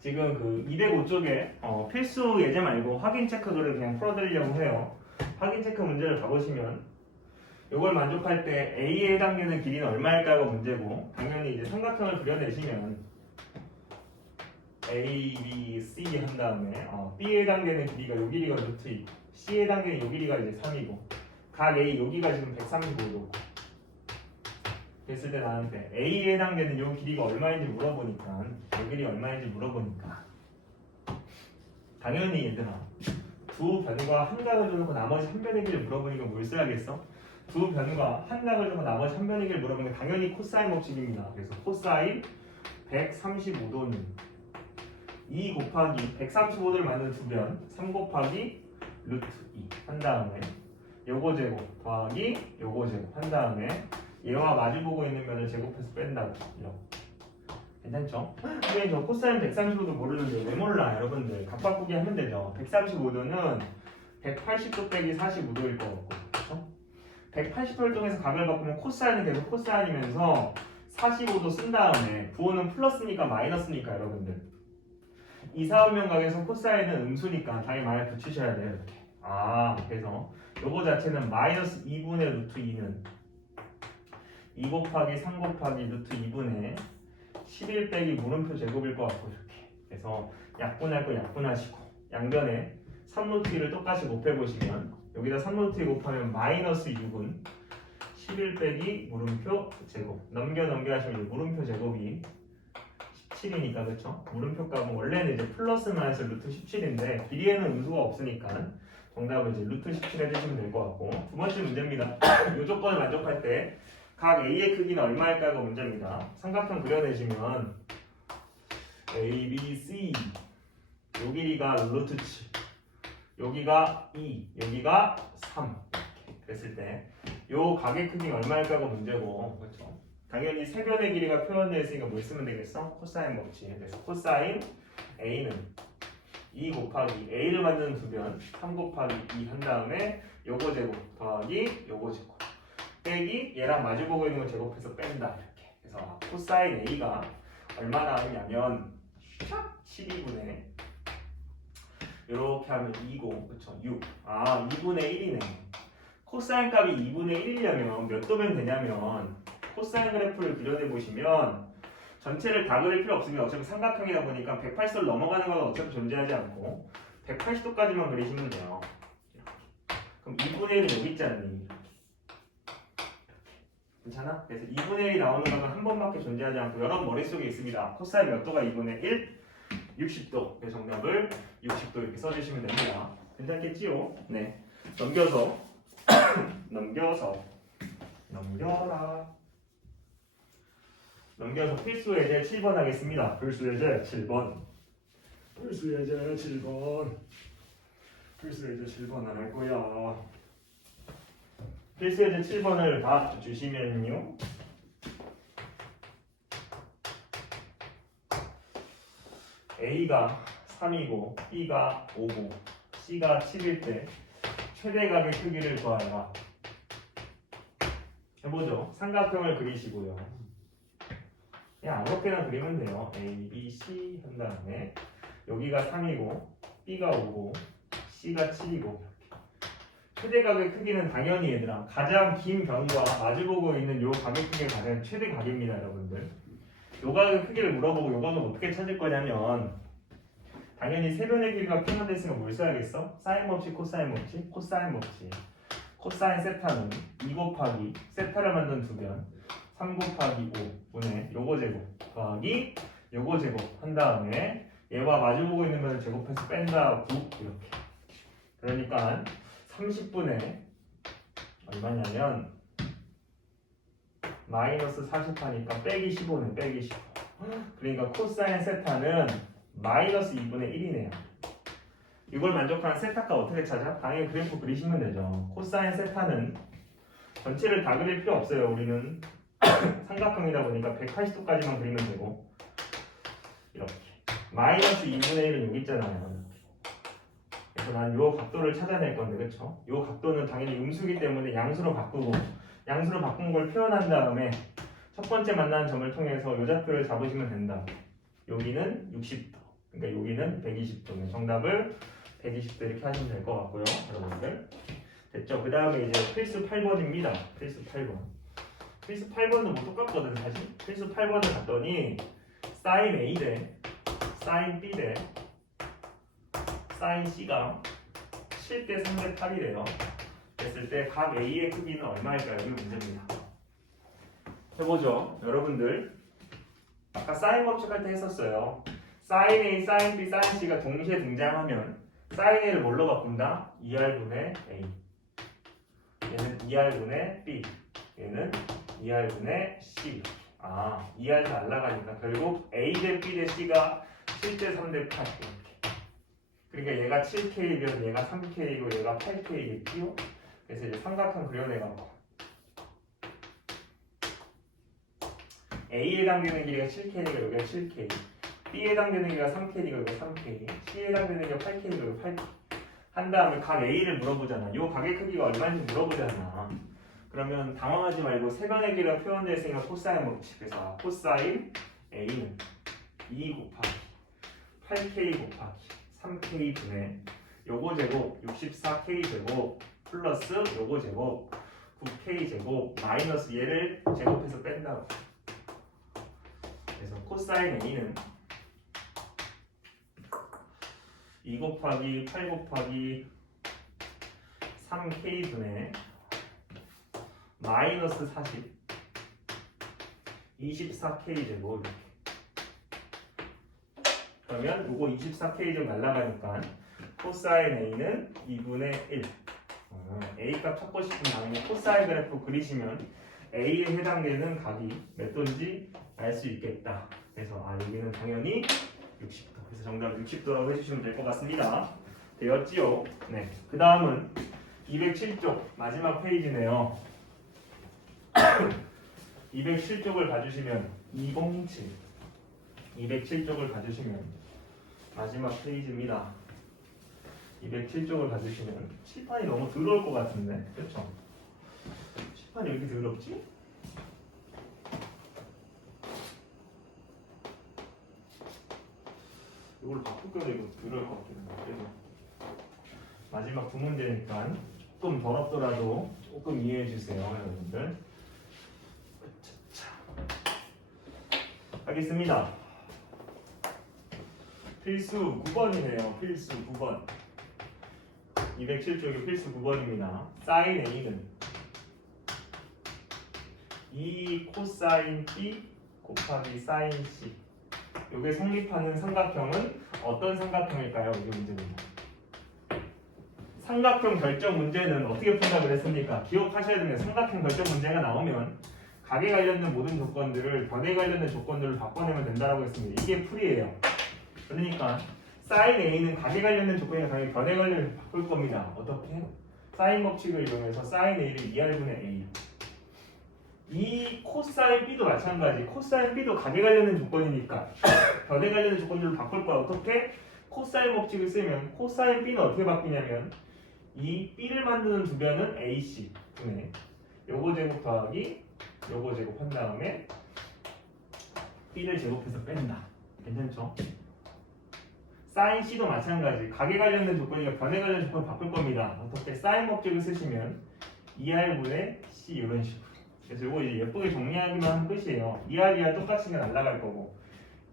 지금 그 205쪽에 필수 예제 말고 확인 체크글을 그냥 풀어드리려고 해요. 확인 체크 문제를 가보시면 이걸 만족할 때 A에 해당되는 길이는 얼마일까가 문제고 당연히 이제 삼각형을 그려내시면 A, B, C 한 다음에 B에 해당되는 길이가 요 길이가 루트 2, C에 해당되는 요 길이가 이제 3이고 각 A 여기가 지금 135도고 됐을 때 나한테 A에 해당되는 요 길이가 얼마인지 물어보니까 요 길이 얼마인지 물어보니까 당연히 얘들아 두 변과 한 각을 주고 나머지 한 변의 길을 물어보니까 뭘 써야겠어? 두 변과 한 각을 주고 나머지 한 변의 길을 물어보니까 당연히 코사인 법칙입니다. 그래서 코사인 135도는 2 곱하기 135도를 만든 두 변 3 곱하기 루트 2 한 다음에 요거 제곱 더하기 요거 제곱 한 다음에 얘와 마주보고 있는 면을 제곱해서 뺀다고 이렇게. 괜찮죠? 근데 저 코사인 135도 모르는데 왜 몰라 여러분들 각 바꾸기 하면 되죠. 135도는 180도 빼기 45도일 것 같고 그렇죠? 180도를 통해서 각을 바꾸면 코사인은 계속 코사인이면서 45도 쓴 다음에 부호는 플러스니까 마이너스니까 여러분들 2, 4, 5면 각에서 코사인은 음수니까 당연히 마이너스 붙이셔야 돼요 이렇게. 그래서 요거 자체는 마이너스 2분의 루트 2는 2 곱하기 3 곱하기 루트 2분의 11 빼기 물음표 제곱일 것 같고 이렇게. 그래서 약분할 거 약분하시고 양변에 3루트 2를 똑같이 곱해보시면 여기다 3루트 2 곱하면 마이너스 6은 11 빼기 물음표 제곱 넘겨 하시면 물음표 제곱이 17이니까 그렇죠? 물음표 값은 원래는 이제 플러스 마이너스 루트 17인데 길이에는 음수가 없으니까 정답은 이제 루트 17 해주시면 될 것 같고 두 번째 문제입니다. 이 조건을 만족할 때 각 A의 크기는 얼마일까가 문제입니다. 삼각형 그려내시면 A, B, C 요 길이가 루트 7 여기가 2 여기가 3 이렇게 됐을 때 요 각의 크기가 얼마일까가 문제고 그렇죠? 당연히 세 변의 길이가 표현되어 있으니까 뭘 쓰면 되겠어? 코사인 법칙. 그래서 코사인 A는 2 곱하기 A를 만드는 두 변 3 곱하기 2 한 다음에 요거 제곱 더하기 요거 제곱 빼기 얘랑 마주보고 있는 걸 제곱해서 뺀다 이렇게. 그래서 코사인 A가 얼마 나오냐면 12분의 이렇게 하면 2고 그쵸 6 2분의 1이네. 코사인 값이 2분의 1이려면 몇 도면 되냐면 코사인 그래프를 그려내 보시면 전체를 다 그릴 필요 없습니다. 어차피 삼각형이다 보니까 180도를 넘어가는 건 어차피 존재하지 않고 180도까지만 그리시면 돼요. 그럼 2분의 1은 여기 있지 않니? 괜찮아? 그래서 2분의 1이 나오는 건 한 번밖에 존재하지 않고 여러분 머릿속에 있습니다. 코사인 몇 도가 2분의 1? 60도. 그래서 정답을 60도 이렇게 써주시면 됩니다. 괜찮겠지요? 네. 넘겨서 필수 예제 7번 하겠습니다. 필수 예제 7번 안 할 거야. 필수 예제 7번을 다 주시면요. A가 3이고 B가 5고 C가 7일 때 최대각의 크기를 구하라. 해보죠. 삼각형을 그리시고요. 그냥 아무렇게나 그리면 돼요. A, B, C 한 다음에 여기가 3이고 B가 5고 C가 7이고 최대각의 크기는 당연히 얘들아 가장 긴 변과 마주보고 있는 요 각의 크기가 가장 최대각입니다. 여러분들 요 각의 크기를 물어보고 요거는 어떻게 찾을 거냐면 당연히 세 변의 길이가 표현됐으니까 뭘 써야겠어? 사인 법칙, 코사인 법칙, 코사인 법칙. 코사인 세타는 2 곱하기 세타를 만든 두 변 3 곱하기 5분의 요거 제곱 더하기 요거 제곱 한 다음에 얘와 마주보고 있는 면을 제곱해서 뺀다 9 이렇게. 그러니까 30분의 얼마냐면 마이너스 40하니까 빼기 15네. 빼기 15. 그러니까 코사인 세타는 마이너스 2분의 1이네요. 이걸 만족하는 세타값 어떻게 찾아? 당연히 그래프 그리시면 되죠. 코사인 세타는 전체를 다 그릴 필요 없어요. 우리는 삼각형이다 보니까 180도까지만 그리면 되고 이렇게 마이너스 2분의 1은 여기 있잖아요. 그래서 난 요 각도를 찾아낼 건데 그쵸? 요 각도는 당연히 음수기 때문에 양수로 바꾸고 양수로 바꾼 걸 표현한 다음에 첫 번째 만나는 점을 통해서 요 좌표를 잡으시면 된다. 여기는 60도 그러니까 여기는 120도네. 정답을 120도 이렇게 하시면 될 것 같고요. 여러분들 됐죠? 그 다음에 이제 필수 8번입니다. 필수 8번. 필수 8번도 뭐 똑같거든 사실. 필수 8번을 봤더니 사인 A 대 사인 B 대 사인 C가 7대 3대 8이래요. 됐을 때 각 A의 크기는 얼마일까요? 이 문제입니다. 해보죠. 여러분들 아까 사인 법칙 할 때 했었어요. 사인 A, 사인 B, 사인 C가 동시에 등장하면 사인 A를 뭘로 바꾼다? 2R분의 A. 얘는 2R분의 B. 얘는 2R분의 C. 2R 다 날라가니까 결국 A 대 B 대 C가 7대 3대 8 이렇게. 그러니까 얘가 7K면 얘가 3K고 얘가 8K겠지요? 그래서 이제 삼각형 그려내가고 A에 해당되는 길이가 7K니까 여기가 7K, B에 해당되는 길이가 3K니까 여기가 3K, C에 해당되는 길이가 8K니까 여기가 8K 한 다음에 각 A를 물어보잖아. 요 각의 크기가 얼마인지 물어보잖아. 그러면 당황하지 말고 세변의 길이가 표현되어 있으니까 코사인 법칙. 그래서 코사인 A는 2 곱하기 8K 곱하기 3K 분의 요거 제곱 64K 제곱 플러스 요거 제곱 9K 제곱 마이너스 얘를 제곱해서 뺀다고. 그래서 코사인 A는 2 곱하기 8 곱하기 3K분의 마이너스 40 24K 제곱 이렇게. 그러면 요거 24K 제곱 날라가니까 코사인 A는 2분의 1 A 값 찾고 싶은 다음에 코사인 그래프 그리시면 A에 해당되는 각이 몇 도인지 알 수 있겠다. 그래서 여기는 당연히 60도. 그래서 정답 60도라고 해주시면 될 것 같습니다. 되었지요? 네. 그 다음은 207쪽 마지막 페이지네요. 207쪽을 봐주시면 207 207쪽을 봐주시면 마지막 페이지입니다. 207쪽을 봐주시면 칠판이 너무 더러울 것 같은데 그렇죠? 칠판이 왜 이렇게 더럽지? 이걸 바꿀 거도 이거 더러울 것 같긴 한데 그래서 마지막 두 문제니까 조금 더럽더라도 조금 이해해 주세요 여러분들. 하겠습니다. 필수 9번이네요. 필수 9번. 207쪽이 필수 9번입니다. 사인 A는 2 코사인 B 곱하기 사인 C. 이게 성립하는 삼각형은 어떤 삼각형일까요? 이게 문제입니다. 삼각형 결정 문제는 어떻게 푼다고 그랬습니까? 기억하셔야 됩니다. 삼각형 결정 문제가 나오면 각에 관련된 모든 조건들을 변에 관련된 조건들을 바꿔내면 된다고 했습니다. 이게 풀이에요. 그러니까 사인 A는 각에 관련된 조건이랑 당연히 변에 관련된 바꿀 겁니다. 어떻게? 사인 법칙을 이용해서 사인 A를 2R분의 A. 이 코사인 B도 마찬가지. 코사인 B도 각에 관련된 조건이니까 변에 관련된 조건들을 바꿀 거야. 어떻게? 코사인 법칙을 쓰면 코사인 B는 어떻게 바뀌냐면 이 B를 만드는 두 변은 AC 분의 요거 제곱 더하기 요거 제곱 한 다음에 B를 제곱해서 뺀다. 괜찮죠? 사인 C도 마찬가지. 각에 관련된 조건이니까 변에 관련된 조건을 바꿀 겁니다. 어떻게? 사인 법칙을 쓰시면 2R분의 C 이런 식으로. 그래서 이거 이제 예쁘게 정리하기만 하면 끝이에요. 2R 똑같이는 날라갈 거고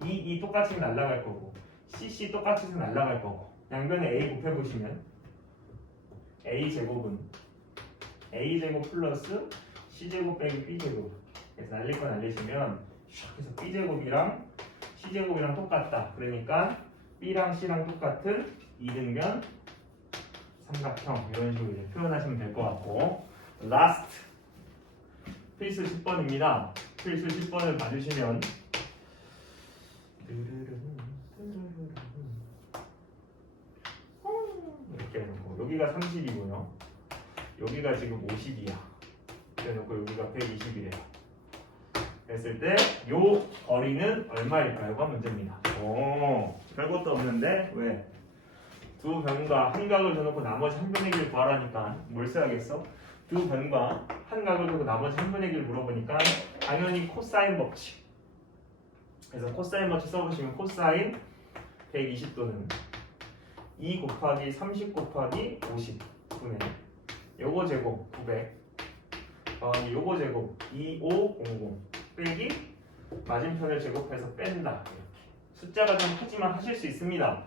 이 똑같이는 날라갈 거고 CC 똑같이는 날라갈 거고 양변에 A 곱해보시면 A 제곱은 A 제곱 플러스 C 제곱 빼기 B 제곱. 그래서 날릴 거 날리시면 샥 해서 B 제곱이랑 C 제곱이랑 똑같다. 그러니까 B랑 C랑 똑같은 이등변 삼각형 이런 식으로 이제 표현하시면 될 것 같고 라스트 필수 10번입니다. 필수 10번을 봐주시면 이렇게 해놓고 여기가 30이고요. 여기가 지금 50이야. 이렇게 해놓고 여기가 120이래요. 했을 때 요 거리는 얼마일까요가 문제입니다. 별것도 없는데 왜? 두 변과 한 각을 줘놓고 나머지 한 변의 길을 구하라니까 뭘 써야겠어? 두 변과 한 각을 두고 나머지 한 변의 길을 물어보니까 당연히 코사인 법칙. 그래서 코사인 법칙 써보시면 코사인 120도는 2 곱하기 30 곱하기 50 분의 요거 제곱 900 요거 제곱 2500 빼기 맞은편을 제곱해서 뺀다. 이렇게. 숫자가 좀 크지만 하실 수 있습니다.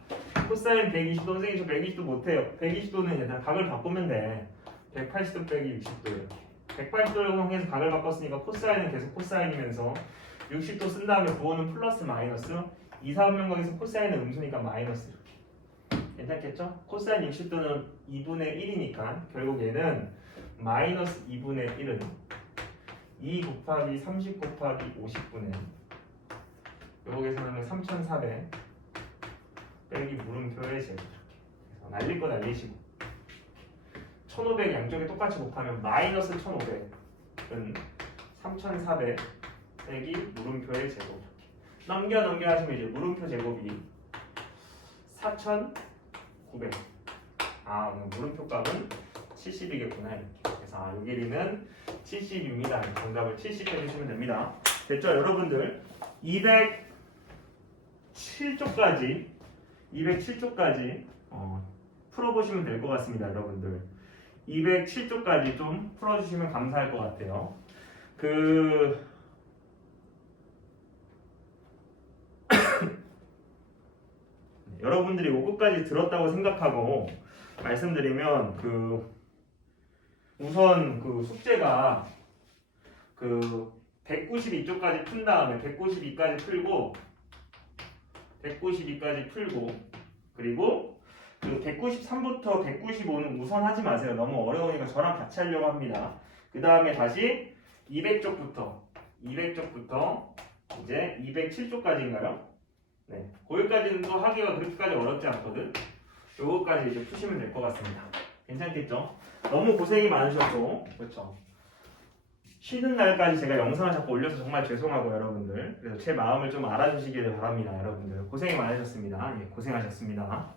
코사인 120도 선생님 저 120도 못해요. 120도는 일단 각을 바꾸면 돼. 180도 빼기 60도 이렇게. 180도를 이용해서 각을 바꿨으니까 코사인은 계속 코사인이면서 60도 쓴 다음에 부호는 플러스 마이너스 2, 4분면각에서 코사인은 음수니까 마이너스 이렇게 괜찮겠죠? 코사인 60도는 2분의 1이니까 결국 얘는 마이너스 2분의 1은 2 곱하기 30 곱하기 50분의 요거에서는 3400 빼기 물음표의 제곱 그래서 날릴 거 날리시고 1500 양쪽에 똑같이 곱하면 마이너스 1500은 3400 빼기 물음표의 제곱 넘겨 하시면 이제 물음표 제곱이 4900 오늘 물음표 값은 70이겠구나 이렇게 그래서 요 길이는 70입니다 정답을 70 해주시면 됩니다 됐죠 여러분들 207쪽까지 풀어보시면 될 것 같습니다 여러분들 207쪽까지 좀 풀어주시면 감사할 것 같아요 여러분들이 요거까지 들었다고 생각하고 말씀드리면 우선 숙제가 192쪽까지 푼 다음에 192까지 풀고 그리고 193부터 195는 우선 하지 마세요. 너무 어려우니까 저랑 같이 하려고 합니다. 그 다음에 다시 200쪽부터 이제 207쪽까지인가요? 네, 거기까지는 또 하기가 그렇게까지 어렵지 않거든. 요거까지 이제 푸시면 될 것 같습니다. 괜찮겠죠? 너무 고생이 많으셨고, 그렇죠? 쉬는 날까지 제가 영상을 자꾸 올려서 정말 죄송하고 여러분들. 그래서 제 마음을 좀 알아주시길 바랍니다, 여러분들. 고생이 많으셨습니다. 예, 고생하셨습니다.